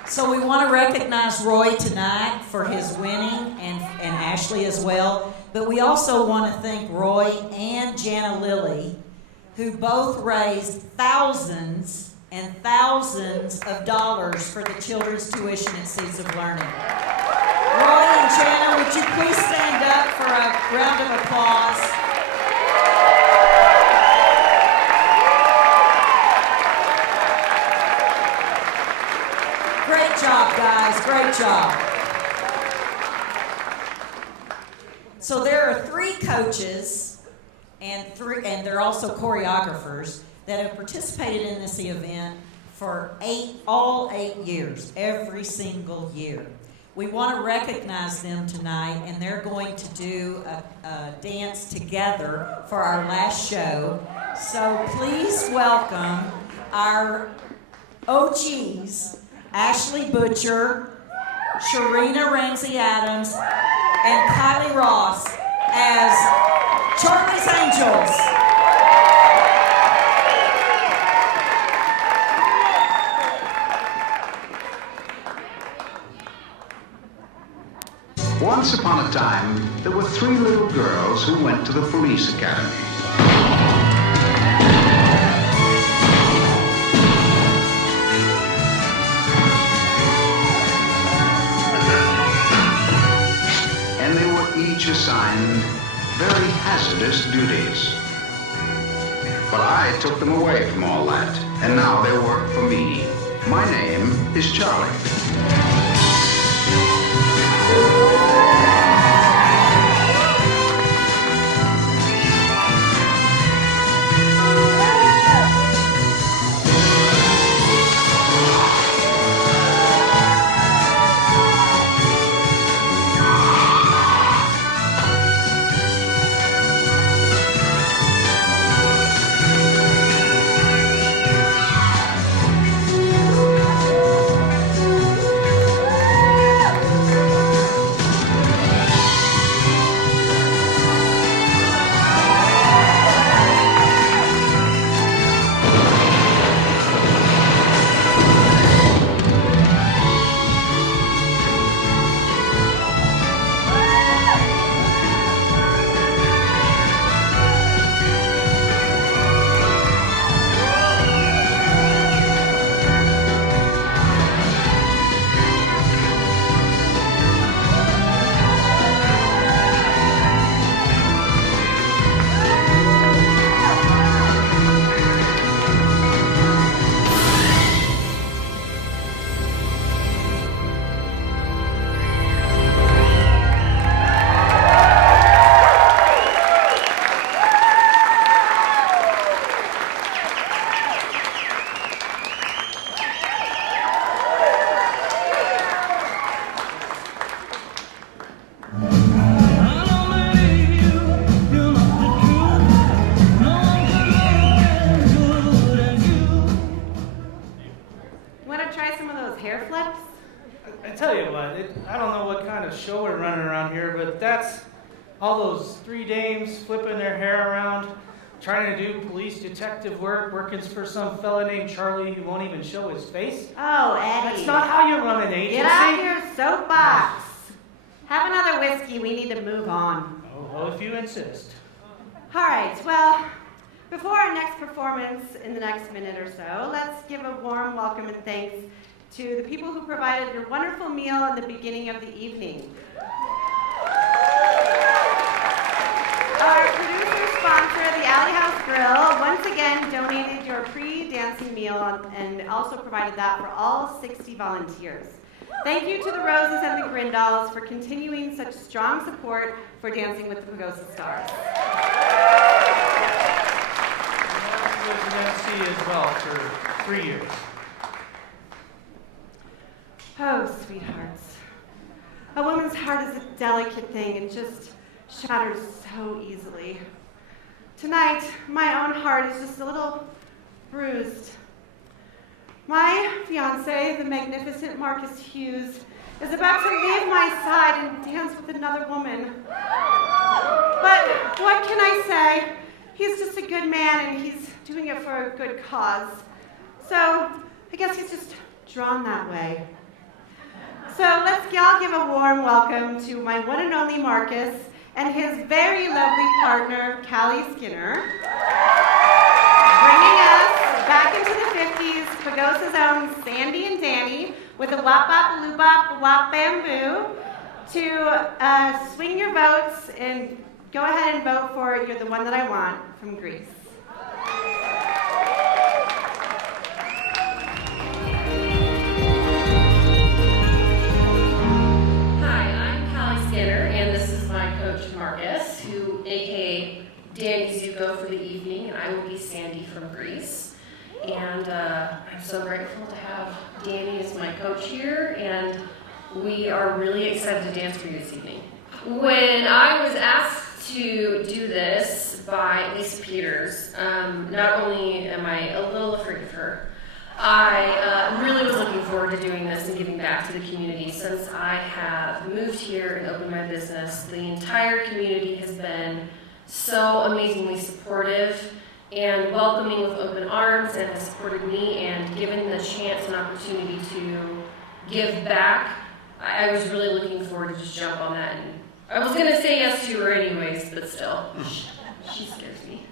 So we want to recognize Roy tonight for his winning and Ashley as well. But we also want to thank Roy and Jana Lilly, who both raised thousands and thousands of dollars for the children's tuition at Seeds of Learning. Roy and Jana, would you please stand up for a round of applause? Great job, guys. Great job. So there are 3 coaches and they're also choreographers that have participated in this event for all 8 years, every single year. We want to recognize them tonight, and they're going to do a dance together for our last show. So please welcome our OGs, Ashley Butcher, Sharina Ramsey Adams, and Kylie Ross as Charlie's Angels. Once upon a time, there were 3 little girls who went to the police academy. And they were each assigned very hazardous duties. But I took them away from all that, and now they work for me. My name is Charlie. show we're running around here, but that's all those 3 dames flipping their hair around, trying to do police detective work, working for some fella named Charlie who won't even show his face. Oh, Eddie. That's not how you run an agency. Get off your soapbox. Have another whiskey. We need to move on. Oh, if you insist. All right, well, before our next performance in the next minute or so, let's give a warm welcome and thanks to the people who provided your wonderful meal at the beginning of the evening. Our producer sponsor, the Alley House Grill, once again donated your pre-dancing meal and also provided that for all 60 volunteers. Thank you to the Roses and the Grindals for continuing such strong support for Dancing with the Pagosa Stars. Was an MC as well for 3 years. Oh, sweethearts. A woman's heart is a delicate thing and just shatters so easily. Tonight, my own heart is just a little bruised. My fiance, the magnificent Marcus Hughes, is about to leave my side and dance with another woman. But what can I say? He's just a good man and he's doing it for a good cause. So I guess he's just drawn that way. So let's all give a warm welcome to my one and only Marcus and his very lovely partner, Callie Skinner, bringing us back into the 50s, Pagosa's own Sandy and Danny, with a wop bop loop bop wop bamboo, to swing your votes and go ahead and vote for You're the One That I Want from Greece. Marcus, who, aka Danny Zuko for the evening, and I will be Sandy from Greece. And I'm so grateful to have Danny as my coach here, and we are really excited to dance for you this evening. When I was asked to do this by Lisa Peters, not only am I a little afraid of her, I really was looking forward to doing this and giving back to the community. Since I have moved here and opened my business, the entire community has been so amazingly supportive and welcoming with open arms and has supported me and given the chance and opportunity to give back. I was really looking forward to just jump on that. And I was going to say yes to her anyways, but still, she scares me.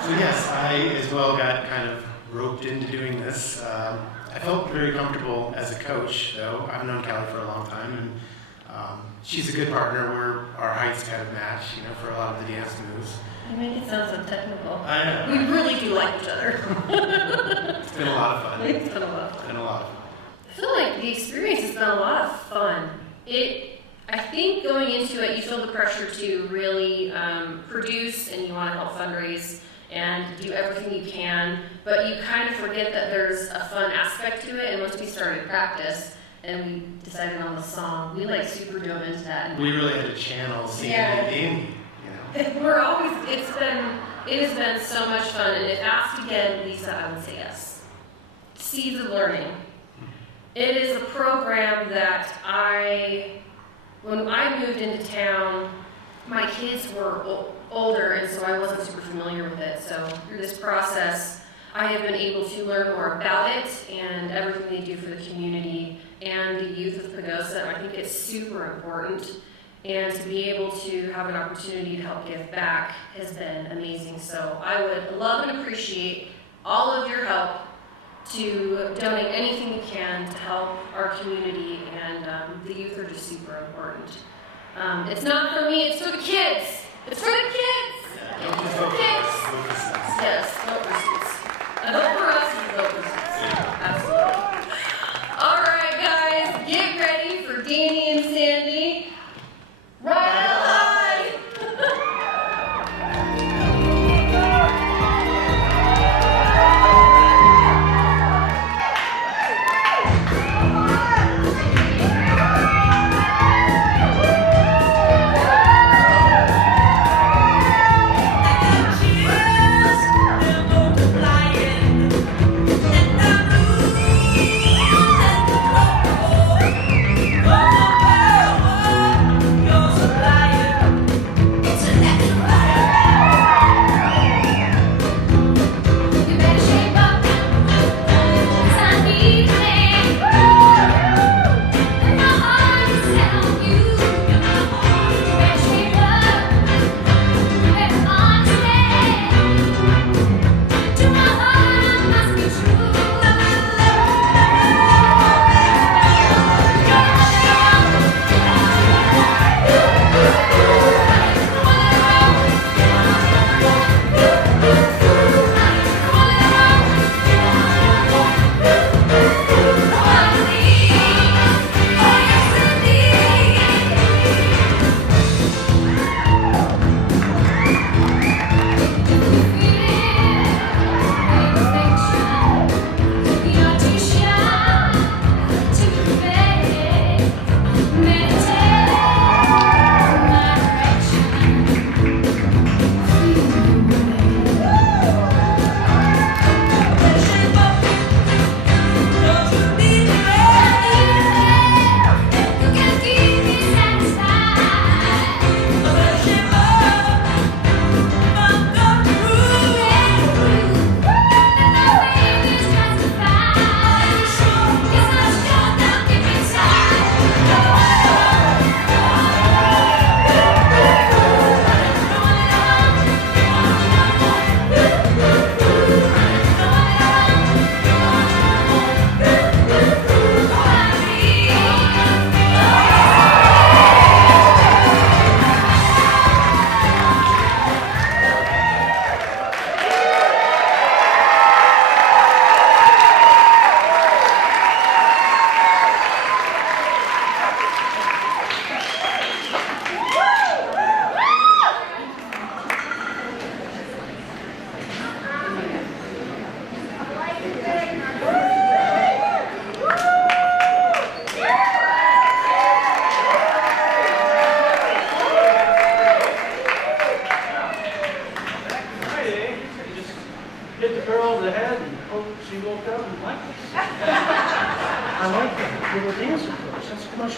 So yes, I as well got kind of roped into doing this. I felt very comfortable as a coach, though. I've known Callie for a long time, and she's a good partner where our heights kind of match, for a lot of the dance moves. You make it sound so technical. I know. We really do like each other. It's been a lot of fun. It's been a lot of fun. It's been a lot of fun. I feel like the experience has been a lot of fun. I think going into it, you feel the pressure to really produce, and you want to help fundraise and do everything you can, but you kind of forget that there's a fun aspect to it. And once we started practice and we decided on the song, we super dove into that. And we really had to channel Sandy and Amy. It has been so much fun. And if asked again, Lisa, I would say yes. Seeds of Learning. It is a program that when I moved into town, my kids were older, and so I wasn't super familiar with it. So through this process, I have been able to learn more about it and everything they do for the community and the youth of Pagosa. I think it's super important, and to be able to have an opportunity to help give back has been amazing. So I would love and appreciate all of your help to donate anything you can to help our community, and the youth are just super important. It's not for me, it's for the kids. It's for the kids. It's for the kids. Yes, vote receipts. Vote for us and vote receipts. Absolutely. All right, guys, get ready for Danny and Sandy. Right on.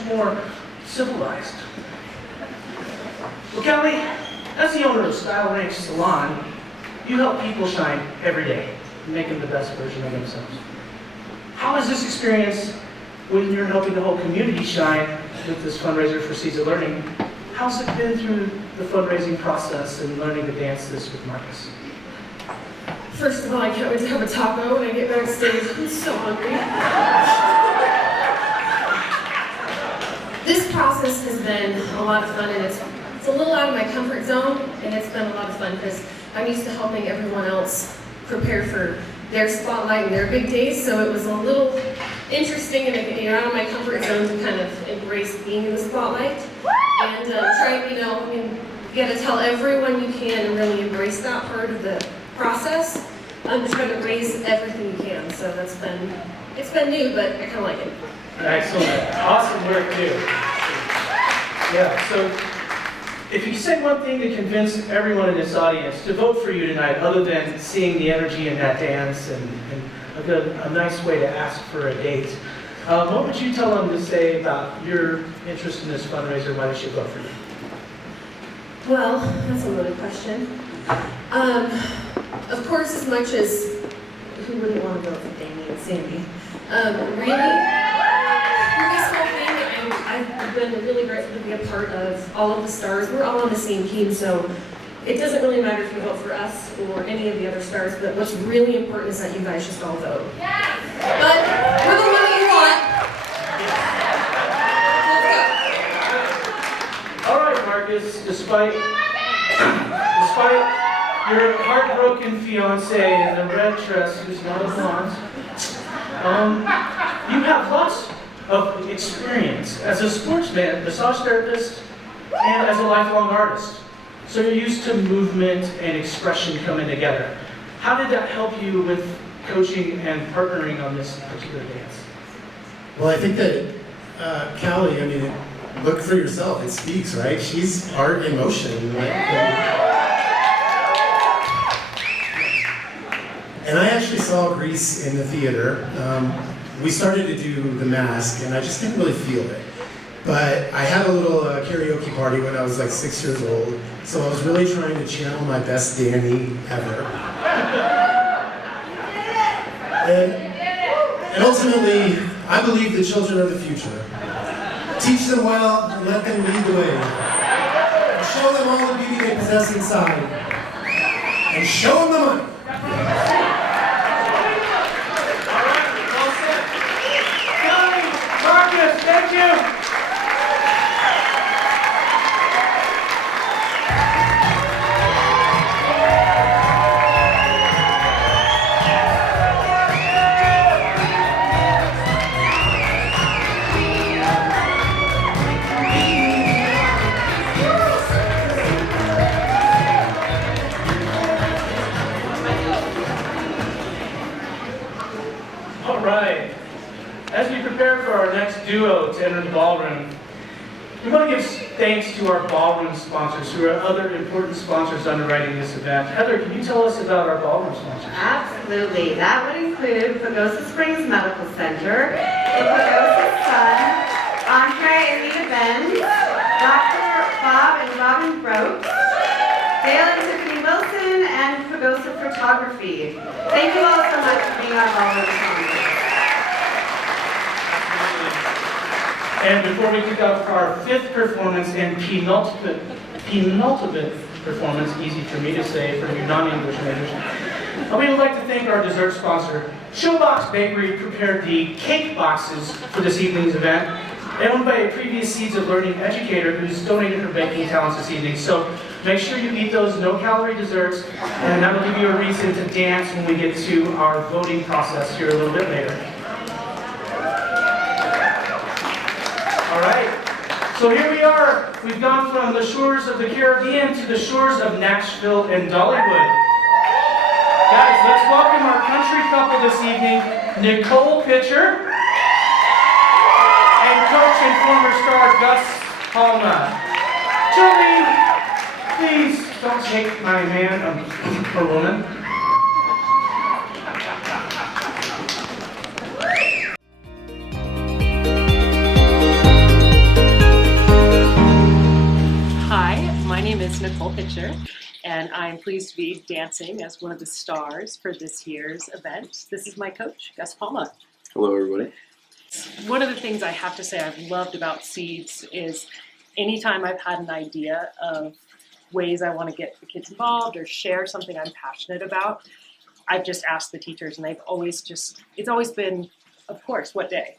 more civilized. Well, Kelly, as the owner of Style Ranch Salon, you help people shine every day, make them the best version of themselves. How is this experience when you're helping the whole community shine with this fundraiser for Seeds of Learning? How's it been through the fundraising process and learning to dance this with Marcus? First of all, I can't wait to have a taco when I get backstage. I'm so hungry. This process has been a lot of fun, and it's a little out of my comfort zone, and it's been a lot of fun because I'm used to helping everyone else prepare for their spotlight and their big days, so it was a little interesting and out of my comfort zone to kind of embrace being in the spotlight and try, you got to tell everyone you can and really embrace that part of the process. I'm just trying to raise everything you can, so it's been new, but I kind of like it. Excellent. Awesome work, too. Yeah, so if you say one thing to convince everyone in this audience to vote for you tonight, other than seeing the energy in that dance and a nice way to ask for a date, what would you tell them to say about your interest in this fundraiser, why they should vote for you? Well, that's a loaded question. Of course, as much as who wouldn't want to vote for Damien and Sandy, really, for this whole thing, I've been really grateful to be a part of all of the stars. We're all on the same team, so it doesn't really matter if you vote for us or any of the other stars, but what's really important is that you guys just all vote. Yes. But we're the one that you want. Let's go. All right, Marcus, despite your heartbroken fiance in the red dress who's not a blonde, you have lots of experience as a sportsman, massage therapist, and as a lifelong artist. So you're used to movement and expression coming together. How did that help you with coaching and partnering on this particular dance? Well, I think that Callie, look for yourself. It speaks, right? She's art in motion. And I actually saw Grease in the theater. We started to do the mask, and I just didn't really feel it. But I had a little karaoke party when I was like 6 years old, so I was really trying to channel my best Danny ever. And ultimately, I believe the children are the future. Teach them well and let them lead the way. And show them all the beauty they possess inside. And show them the money. Marcus, thank you. All right. As we prepare for our next duo to enter the ballroom, we want to give thanks to our ballroom sponsors, who are other important sponsors underwriting this event. Heather, can you tell us about our ballroom sponsors? Absolutely. That would include Pagosa Springs Medical Center, the Pagosa Sun, Entree and the Event, Dr. Bob and Robin Brooks, Dale and Tiffany Wilson, and Pagosa Photography. Thank you all so much for being our ballroom sponsors. And before we kick off our fifth performance and penultimate performance, easy for me to say for you non-English majors, we would like to thank our dessert sponsor. Showbox Bakery prepared the cake boxes for this evening's event, owned by a previous Seeds of Learning educator who's donated her baking talents this evening. So make sure you eat those no-calorie desserts, and that will give you a reason to dance when we get to our voting process here a little bit later. All right, so here we are. We've gone from the shores of the Caribbean to the shores of Nashville and Dollywood. Guys, let's welcome our country couple this evening, Nicole Pitcher and coach and former star Gus Palma. Jolene, please don't take my man or woman. full picture. And I'm pleased to be dancing as one of the stars for this year's event. This is my coach, Gus Palma. Hello, everybody. One of the things I have to say I've loved about Seeds is anytime I've had an idea of ways I want to get the kids involved or share something I'm passionate about, I've just asked the teachers, and they've always it's always been, of course, what day?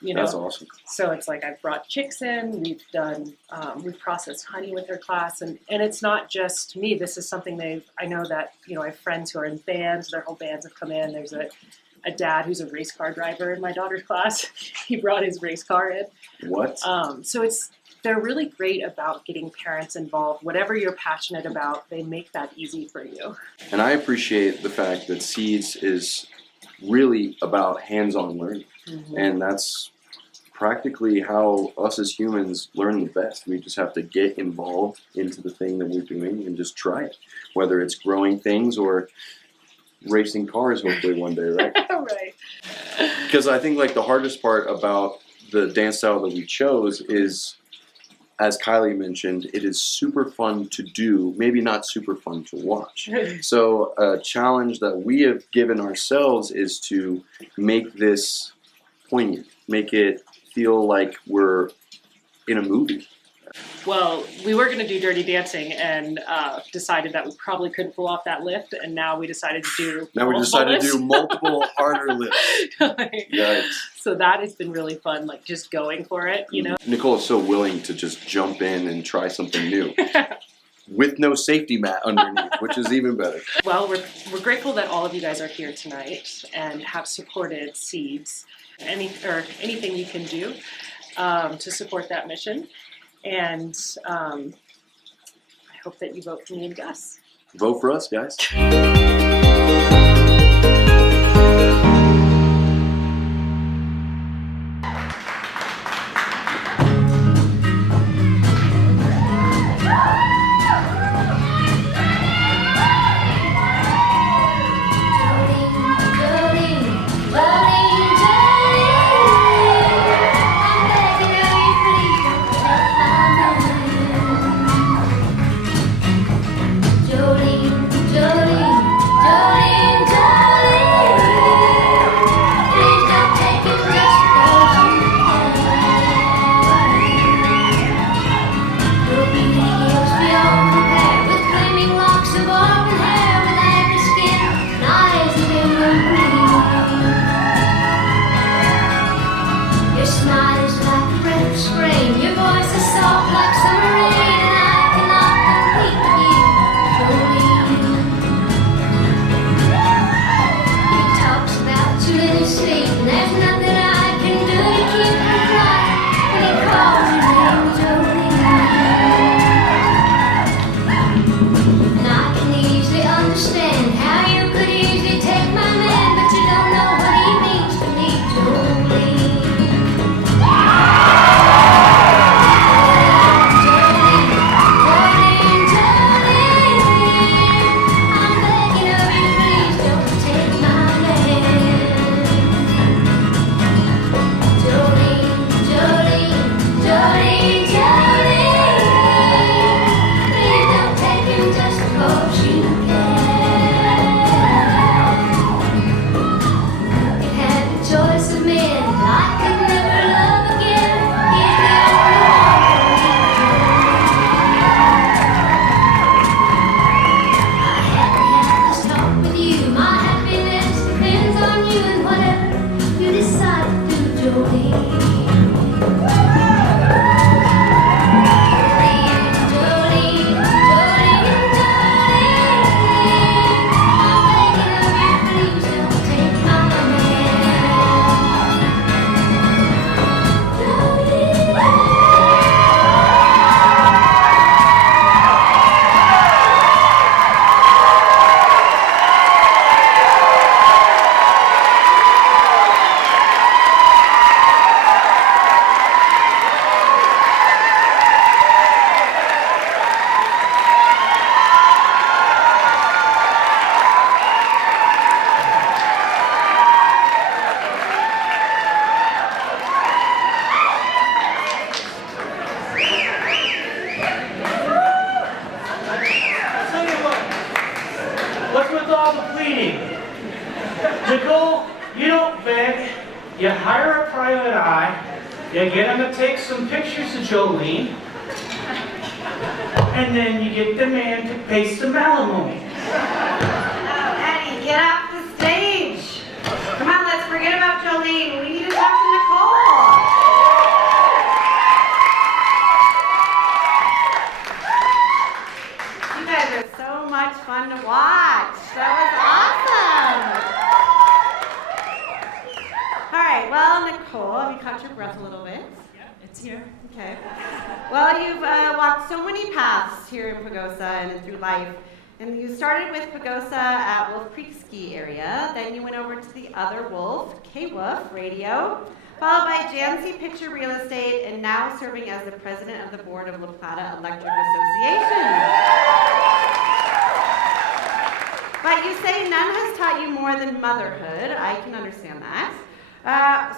You know? That's awesome. So it's like I've brought chicks in, we've processed honey with her class, and it's not just me. This is something I know that, I have friends who are in bands, their whole bands have come in. There's a dad who's a race car driver in my daughter's class. He brought his race car in. What? So they're really great about getting parents involved. Whatever you're passionate about, they make that easy for you. And I appreciate the fact that Seeds is really about hands-on learning. Mm-hmm. And that's practically how us as humans learn the best. We just have to get involved into the thing that we're doing and just try it. Whether it's growing things or racing cars hopefully one day, right? Right. Because I think like the hardest part about the dance style that we chose is, as Kylie mentioned, it is super fun to do, maybe not super fun to watch. So a challenge that we have given ourselves is to make this poignant, make it feel like we're in a movie. Well, we were going to do Dirty Dancing and decided that we probably couldn't pull off that lift, and now we decided to do multiple harder lifts. Yikes. So that has been really fun, like just going for it, Nicole is so willing to just jump in and try something new with no safety mat underneath, which is even better. Well, we're grateful that all of you guys are here tonight and have supported Seeds. Anything you can do to support that mission. And I hope that you vote for me and Gus. Vote for us, guys. Jolene, Jolene. called pleading. Nicole, you don't beg. You hire a private eye. You get him to take some pictures of Jolene. And then you get the man to pay some alimony. Oh, Eddie, get off the stage. Come on, let's forget about Jolene. We need to talk to Nicole. You guys are so much fun to watch. That was awesome. All right, well, Nicole, have you caught your breath a little bit? Yeah, it's here. Okay. Well, you've walked so many paths here in Pagosa and through life. And you started with Pagosa at Wolf Creek Ski Area. Then you went over to the other Wolf, K-Wolf Radio, followed by Jancy Picture Real Estate, and now serving as the president of the board of La Plata Electric Association. But you say none has taught you more than motherhood. I can understand that.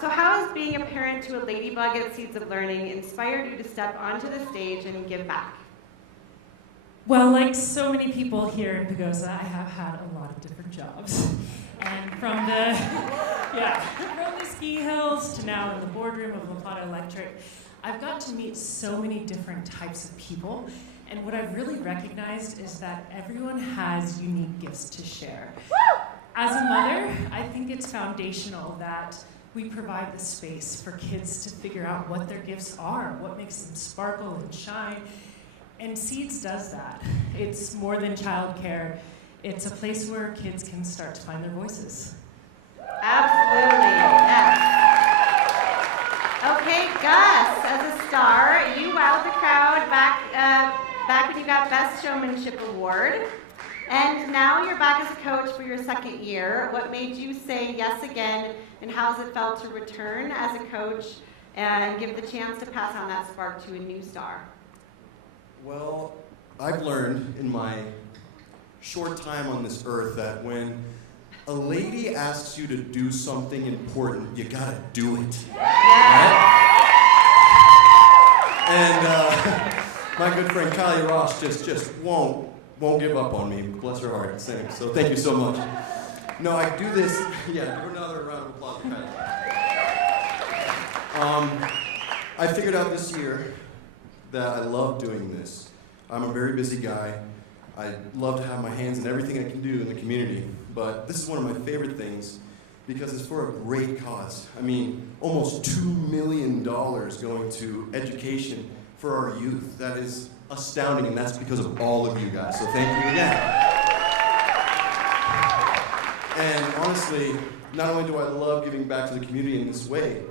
So how has being a parent to a ladybug at Seeds of Learning inspired you to step onto the stage and give back? Well, like so many people here in Pagosa, I have had a lot of different jobs. And from the ski hills to now in the boardroom of La Plata Electric, I've got to meet so many different types of people. And what I've really recognized is that everyone has unique gifts to share. As a mother, I think it's foundational that we provide the space for kids to figure out what their gifts are, what makes them sparkle and shine. And Seeds does that. It's more than childcare. It's a place where kids can start to find their voices. Absolutely, yes. Okay, Gus, as a star, you wowed the crowd back when you got Best Showmanship Award. And now you're back as a coach for your second year. What made you say yes again, and how has it felt to return as a coach and give the chance to pass on that spark to a new star? Well, I've learned in my short time on this earth that when a lady asks you to do something important, you gotta do it. Right? And my good friend Kylie Ross just won't give up on me. Bless her heart. So thank you so much. No, I do this. Yeah, give another round of applause for Kylie. I figured out this year that I love doing this. I'm a very busy guy. I love to have my hands in everything I can do in the community. But this is one of my favorite things because it's for a great cause. I mean, almost $2 million going to education for our youth. That is astounding, and that's because of all of you guys. So thank you again. And honestly, not only do I love giving back to the community in this way,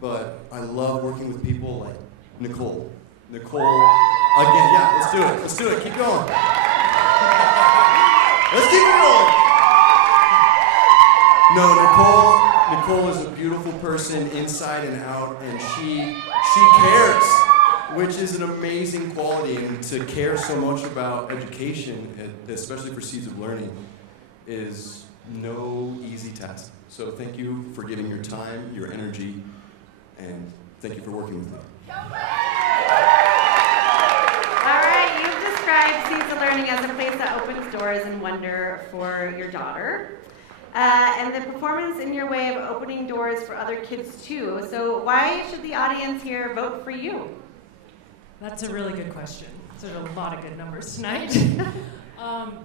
but I love working with people like Nicole. Nicole, again, yeah, let's do it. Let's do it. Keep going. Let's keep it rolling. No, Nicole is a beautiful person inside and out, and she cares, which is an amazing quality. And to care so much about education, especially for Seeds of Learning, is no easy task. So thank you for giving your time, your energy, and thank you for working with me. All right, you've described Seeds of Learning as a place that opens doors and wonder for your daughter. And the performance in your way of opening doors for other kids too. So why should the audience here vote for you? That's a really good question. There's a lot of good numbers tonight.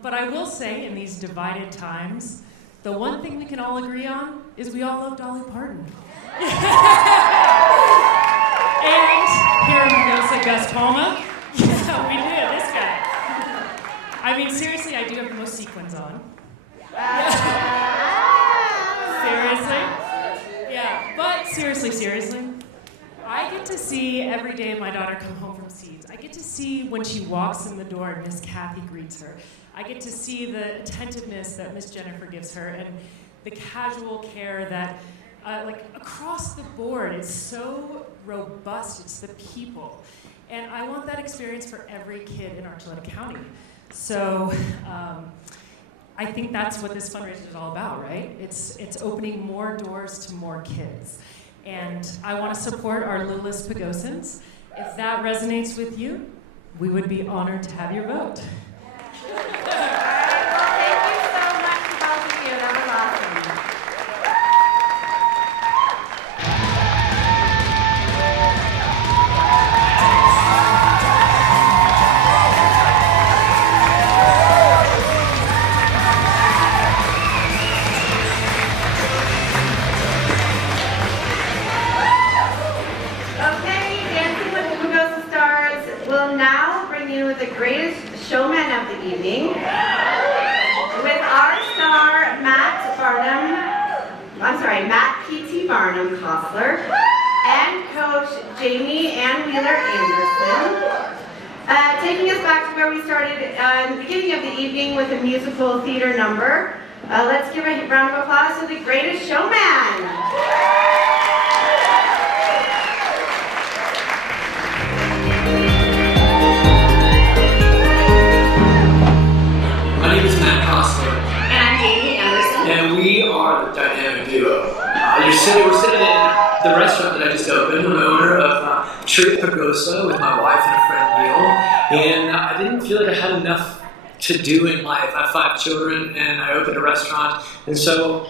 But I will say, in these divided times, the one thing we can all agree on is we all love Dolly Parton. And here goes Gus Palma. Yeah, we did, this guy. I mean, seriously, I do have the most sequins on. Seriously? Yeah, but seriously, I get to see every day my daughter come home from Seeds. I get to see when she walks in the door and Miss Kathy greets her. I get to see the attentiveness that Miss Jennifer gives her and the casual care that, like across the board, it's so robust. It's the people. And I want that experience for every kid in Archuleta County. So I think that's what this fundraiser is all about, right? It's opening more doors to more kids. And I want to support our littlest Pagosans. If that resonates with you, we would be honored to have your vote. All right, well, thank you so much for showman of the evening with our star Matt P.T. Barnum Kostler and coach Jamie Ann Wheeler Anderson. Taking us back to where we started in the beginning of the evening with a musical theater number. Let's give a round of applause to the greatest showman. My name is Matt Kostler. And I'm Jamie Anderson. And we are the dynamic duo. We're sitting in the restaurant that I just opened. I'm the owner of Pagosa with my wife and a friend Neil. And I didn't feel like I had enough to do in life. I have 5 children and I opened a restaurant. And so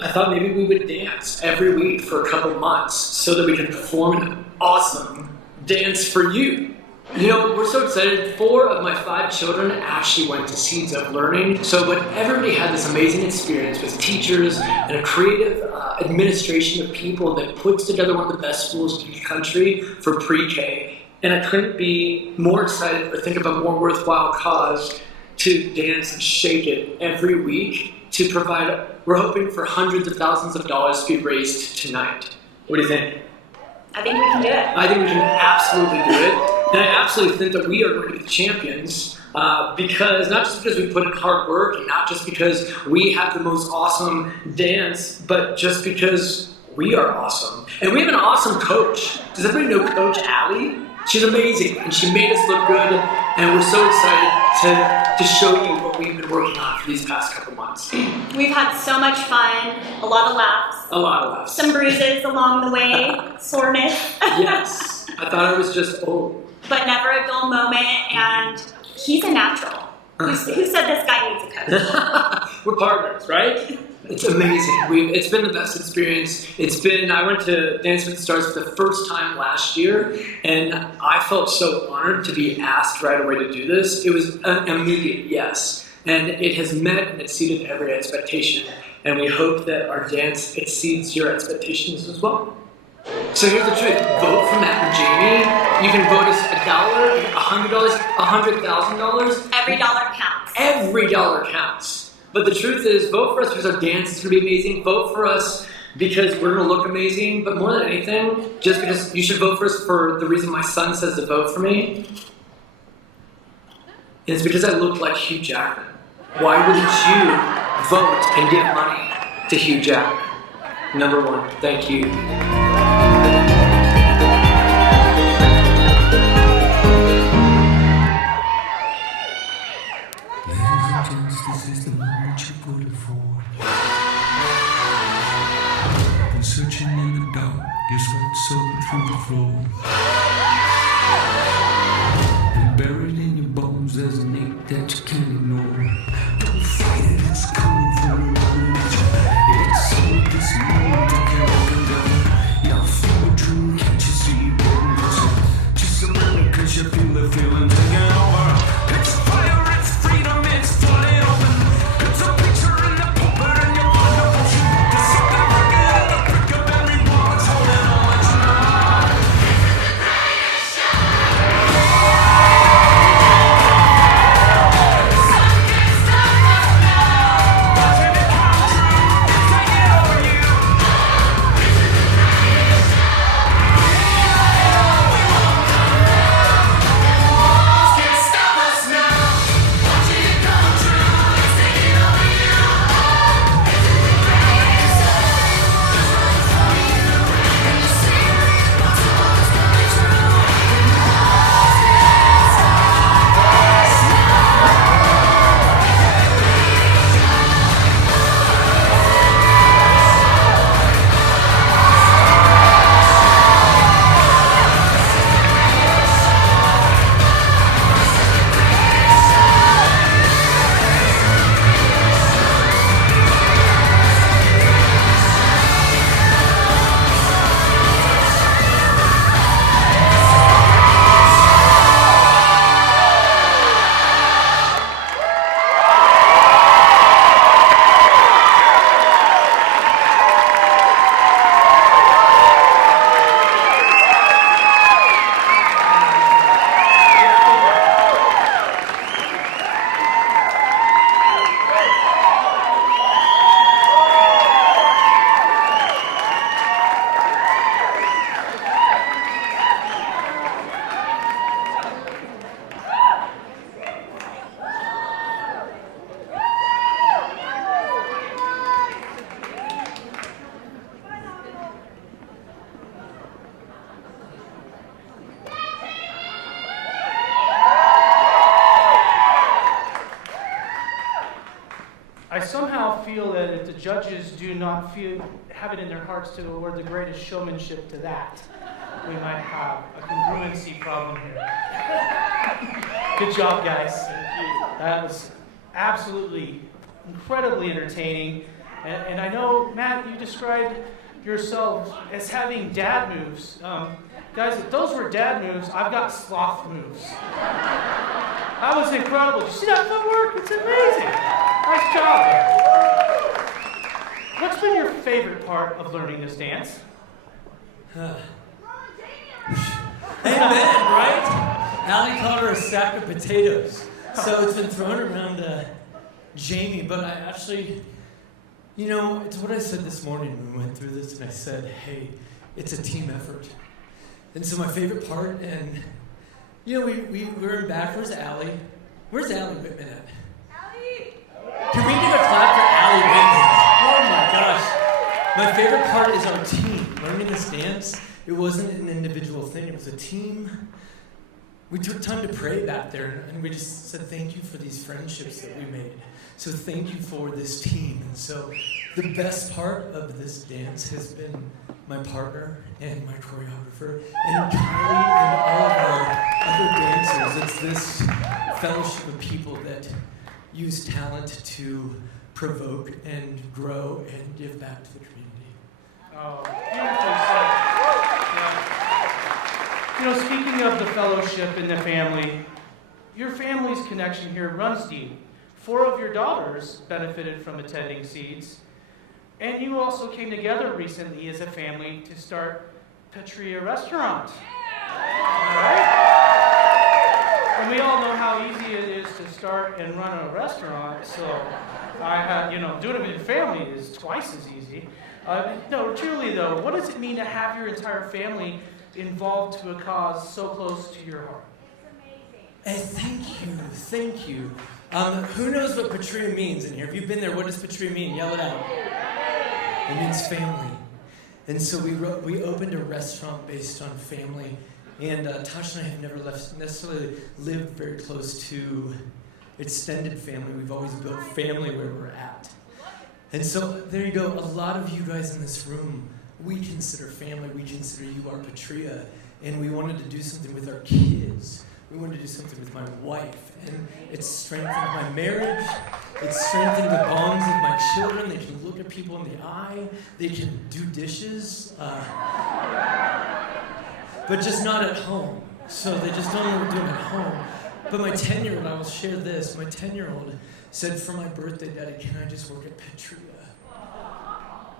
I thought maybe we would dance every week for a couple months so that we could perform an awesome dance for you. You know, we're so excited. 4 of my 5 children actually went to Seeds of Learning. So, but everybody had this amazing experience with teachers and a creative administration of people that puts together one of the best schools in the country for pre-K. And I couldn't be more excited or think of a more worthwhile cause to dance and shake it every week to provide, we're hoping for hundreds of thousands of dollars to be raised tonight. What do you think? I think we can do it. I think we can absolutely do it. And I absolutely think that we are going to be the champions because, not just because we put in hard work and not just because we have the most awesome dance, but just because we are awesome. And we have an awesome coach. Does everybody know Coach Allie? She's amazing and she made us look good and we're so excited to show you what we've been working on for these past couple months. We've had so much fun, a lot of laughs. A lot of laughs. Some bruises along the way, soreness. Yes, I thought I was just old. But never a dull moment, and he's a natural. Who said this guy needs a coach? We're partners, right? It's amazing. It's been the best experience. I went to Dancing with the Stars for the first time last year, and I felt so honored to be asked right away to do this. It was an immediate yes, and it has met and exceeded every expectation, and we hope that our dance exceeds your expectations as well. So here's the truth. Vote for Matt and Jamie. You can vote us $1, $100, $100,000. Every dollar counts. Every dollar counts. But the truth is, vote for us because our dance is going to be amazing. Vote for us because we're going to look amazing. But more than anything, just because you should vote for us for the reason my son says to vote for me. It's because I look like Hugh Jackman. Why wouldn't you vote and give money to Hugh Jackman? Number 1, thank you. This is the moment you put it forward. Been searching in the dark, your sweat soaking through the floor. And buried in your bones, there's an ache that you can't ignore. Don't fight it, it's coming from the roots. It's so this moment you can't open down. Y'all feel it true, can't you see it? Just a minute, cause you feel the feeling taking over. It's fire, it's freedom, it's flooding open. It's a picture in the pulpit and your mind of motion. There's something working in the prick of every wall. It's holding on tonight. The sun can't stop us now. somehow feel that if the judges do not have it in their hearts to award the greatest showmanship to that, we might have a congruency problem here. Good job, guys. That was absolutely incredibly entertaining. And I know, Matt, you described yourself as having dad moves. Guys, if those were dad moves, I've got sloth moves. That was incredible. Did you see that footwork? It's amazing. Nice job. What's been your favorite part of learning this dance? Amen, right? Allie called her a sack of potatoes. So it's been thrown around Jamie, but I actually, it's what I said this morning when we went through this, and I said, hey, it's a team effort. And so my favorite part, and we were in back. Where's Allie? Where's Allie Whitman at? Allie! Can we give a clap for Allie Whitman? Oh my gosh. My favorite part is our team. Learning this dance, it wasn't an individual thing, it was a team. We took time to pray back there, and we just said thank you for these friendships that we made. So thank you for this team. And so the best part of this dance has been my partner and my choreographer, and Kylie and all of our other dancers. It's this fellowship of people that use talent to provoke and grow and give back to the community. Oh, beautiful stuff. Speaking of the fellowship and the family, your family's connection here runs deep. 4 of your daughters benefited from attending Seeds. And you also came together recently as a family to start Patria Restaurant. Right? And we all know how easy it is to start and run a restaurant, so doing it with your family is twice as easy. No, truly though, what does it mean to have your entire family involved to a cause so close to your heart? Hey, thank you. Who knows what Patria means in here? If you've been there, what does Patria mean? Yell it out. It means family. And so we opened a restaurant based on family. And Tosh and I have never necessarily lived very close to extended family. We've always built family where we're at. And so there you go. A lot of you guys in this room, we consider family. We consider you our Patria. And we wanted to do something with our kids. We wanted to do something with my wife, and it's strengthened my marriage, it's strengthened the bonds of my children. They can look at people in the eye, they can do dishes, but just not at home. So they just don't know what we're doing at home. But my 10-year-old, I will share this, my 10-year-old said, for my birthday, Daddy, can I just work at Patria?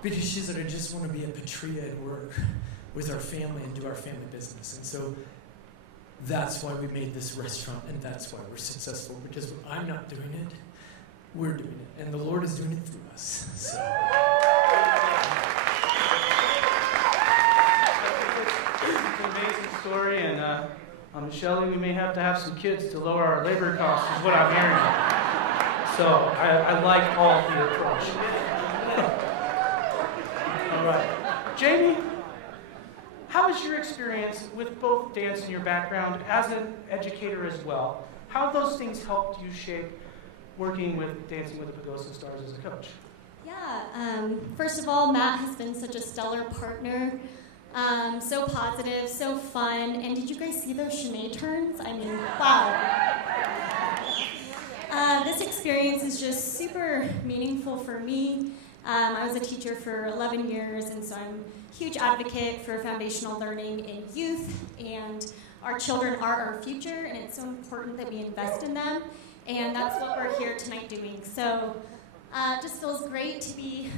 Because she said, I just want to be at Patria and work with our family and do our family business. And so that's why we made this restaurant, and that's why we're successful, because when I'm not doing it, we're doing it, and the Lord is doing it through us. So. It's an amazing story, and Shelley, we may have to have some kids to lower our labor costs, is what I'm hearing. So I like all the approach. All right. Jamie? How was your experience with both dance and your background as an educator as well? How have those things helped you shape working with Dancing with the Pagosa Stars as a coach? Yeah, first of all, Matt has been such a stellar partner. So positive, so fun. And did you guys see those chalet turns? I mean, wow. This experience is just super meaningful for me. I was a teacher for 11 years, and so I'm a huge advocate for foundational learning in youth, and our children are our future, and it's so important that we invest in them, and that's what we're here tonight doing. So it just feels great to be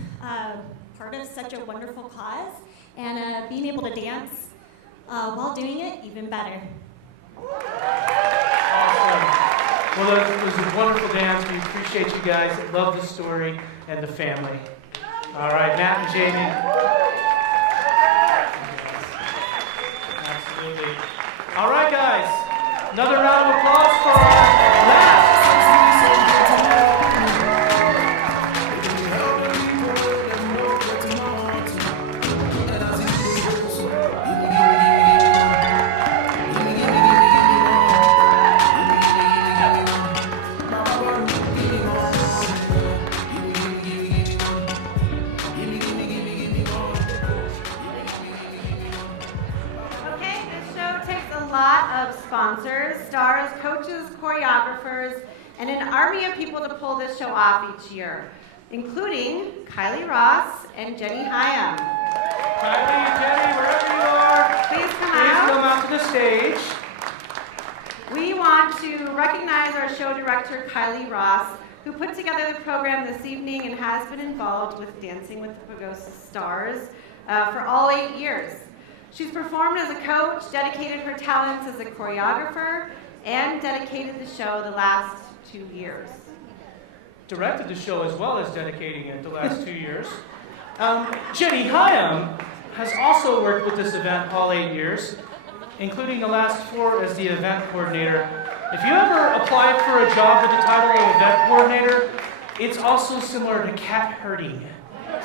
part of such a wonderful cause, and being able to dance while doing it, even better. Awesome. Well, it was a wonderful dance. We appreciate you guys. Love the story and the family. All right, Matt and Jamie. Absolutely. All right, guys. Another round of applause for our last. stars, coaches, choreographers, and an army of people to pull this show off each year, including Kylie Ross and Jenny Hyam. Kylie, Jenny, wherever you are, please come out to the stage. We want to recognize our show director, Kylie Ross, who put together the program this evening and has been involved with Dancing with the Pagosa Stars for all 8 years. She's performed as a coach, dedicated her talents as a choreographer, and dedicated the show the last 2 years. Directed the show as well as dedicating it the last 2 years. Jenny Hyam has also worked with this event all 8 years, including the last 4 as the event coordinator. If you ever apply for a job with the title of event coordinator, it's also similar to cat herding.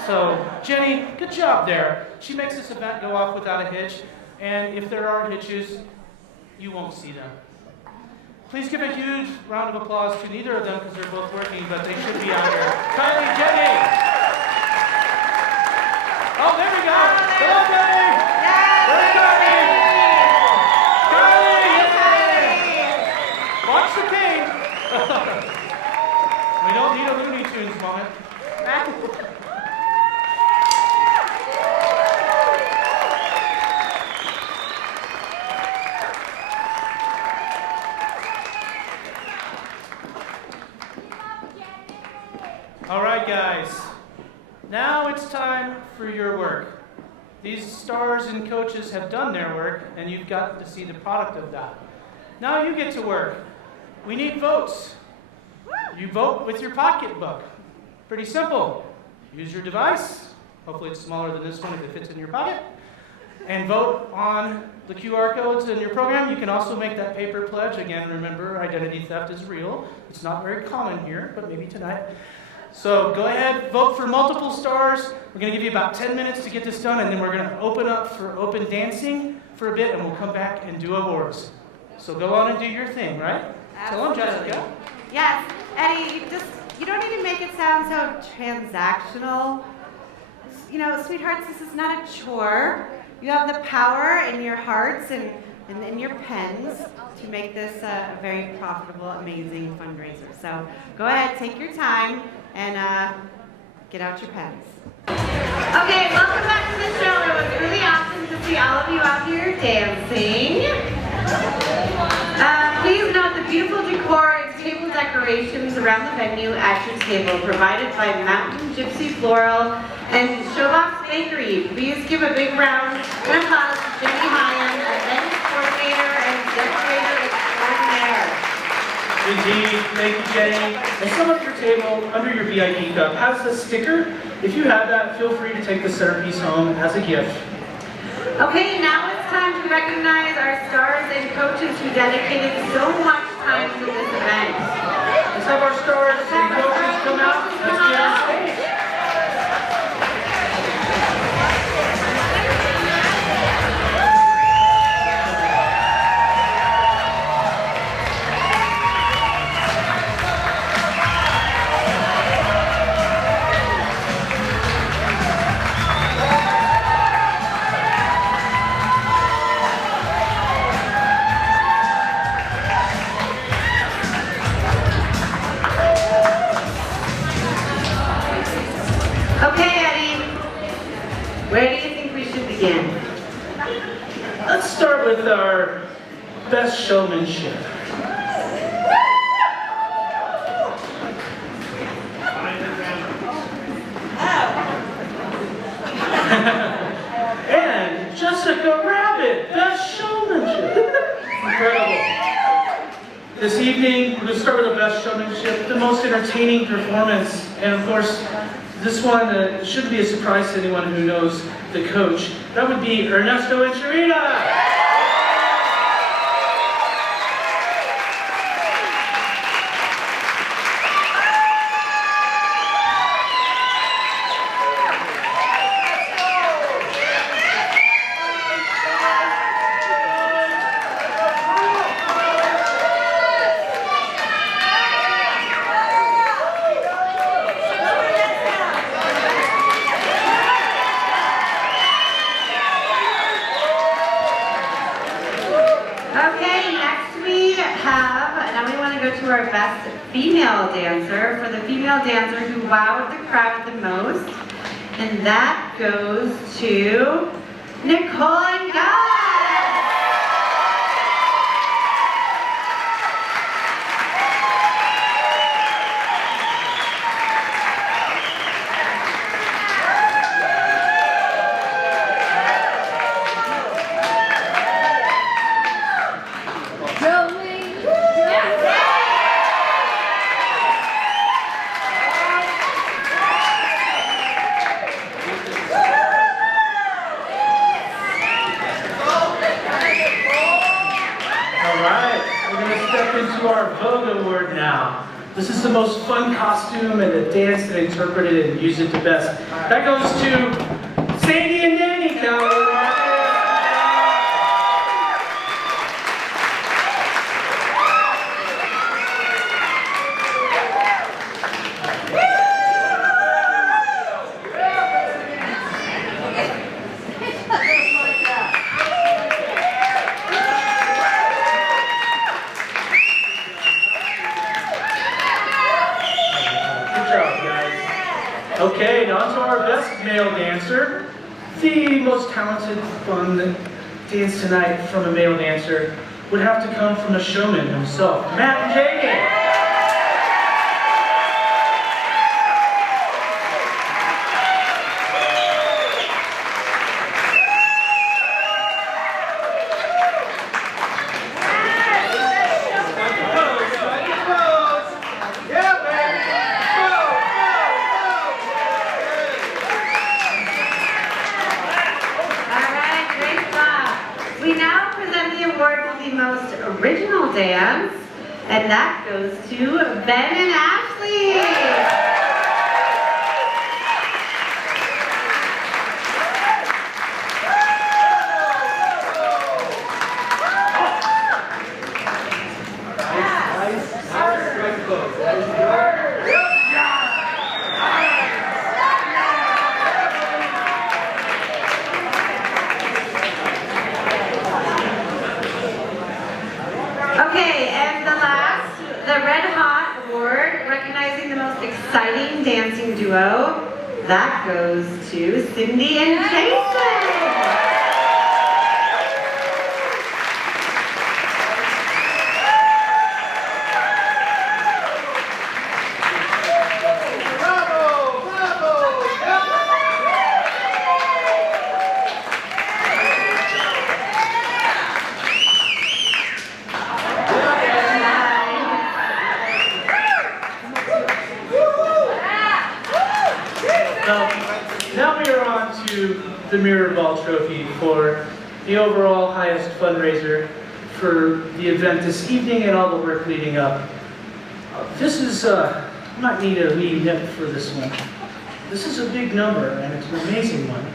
So, Jenny, good job there. She makes this event go off without a hitch, and if there are hitches, you won't see them. Please give a huge round of applause to neither of them because they're both working, but they should be out here. Kylie, Jenny! Oh, there we go! Come on, Jenny! There's Kylie! Kylie! Watch the cane! We don't need a Looney Tunes moment. All right, guys. Now it's time for your work. These stars and coaches have done their work, and you've got to see the product of that. Now you get to work. We need votes. You vote with your pocketbook. Pretty simple. Use your device. Hopefully it's smaller than this one if it fits in your pocket. And vote on the QR codes in your program. You can also make that paper pledge. Again, remember, identity theft is real. It's not very common here, but maybe tonight. So go ahead, vote for multiple stars. We're going to give you about 10 minutes to get this done, and then we're going to open up for open dancing for a bit, and we'll come back and do awards. So go on and do your thing, right? Absolutely. Tell them, Jessica. Yes, Eddie, you don't need to make it sound so transactional. You know, sweethearts, this is not a chore. You have the power in your hearts and in your pens to make this a very profitable, amazing fundraiser. So go ahead, take your time, and get out your pens. Okay, welcome back to the show. It was really awesome to see all of you out here dancing. Please note the beautiful decor and table decorations around the venue at your table provided by Mountain Gypsy Floral and Showbox Bakery. Please give a big round of applause to Jenny Hyam, event coordinator and decorator extraordinaire. Indeed, thank you, Jenny. And some of your table, under your VIP cup, has a sticker. If you have that, feel free to take the centerpiece home as a gift. Okay, now it's time to recognize our stars and coaches who dedicated so much time to this event. Let's have our stars and coaches come out. Let's get on stage. Where do you think we should begin? Let's start with our best showmanship. And Jessica Rabbit, best showmanship. Incredible. This evening, we're going to start with the best showmanship, the most entertaining performance, and of course, this one shouldn't be a surprise to anyone who knows the coach. That would be Ernesto and Sharina. female dancer for the female dancer who wowed the crowd the most. And that goes to Nicole and Guy. Into our Vogue Award now. This is the most fun costume and the dance that interpreted it and used it the best. That goes to Sandy and Danny, Colorado. Okay, on to our best male dancer. The most talented, fun dance tonight from a male dancer would have to come from a showman himself, Matt and Jamie. Original dance, and that goes to Ben and Ashley. Okay, and the last, the Red Hot Award, recognizing the most exciting dancing duo, that goes to Cindy and Jason. Now we are on to the Mirror Ball Trophy for the overall highest fundraiser for the event this evening and all the work leading up. This is, I might need a lead nip for this one. This is a big number and it's an amazing one.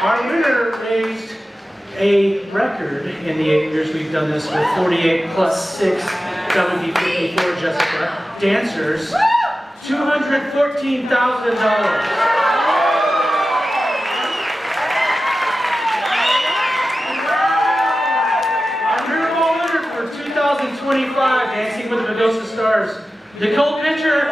Our winner raised a record in the 8 years we've done this with 48 plus 6, that would be 54, Jessica, dancers. $214,000. Our Mirror Ball winner for 2025, Dancing with the Pagosa Stars, Nicole Pitcher.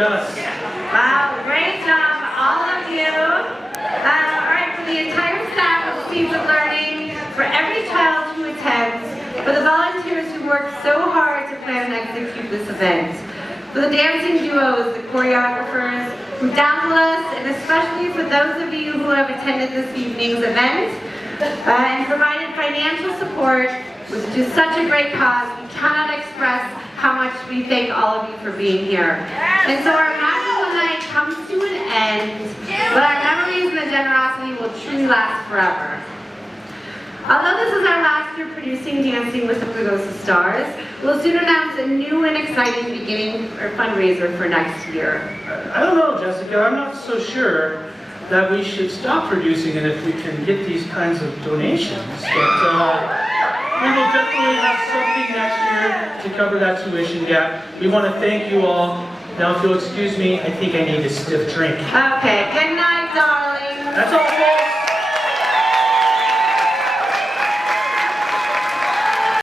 Wow, great job, all of you. All right, for the entire staff of Seeds of Learning, for every child who attends, for the volunteers who work so hard to plan and execute this event, for the dancing duos, the choreographers who dazzle us, and especially for those of you who have attended this evening's event and provided financial support, which is such a great cause. We cannot express how much we thank all of you for being here. And so our magical night comes to an end. But our memories and the generosity will truly last forever. Although this is our last year producing Dancing with the Pagosa Stars, we'll soon announce a new and exciting beginning or fundraiser for next year. I don't know, Jessica. I'm not so sure that we should stop producing it if we can get these kinds of donations. But we will definitely have something next year to cover that tuition gap. We want to thank you all. Now, if you'll excuse me, I think I need a stiff drink. Okay, good night, darling. That's all, folks.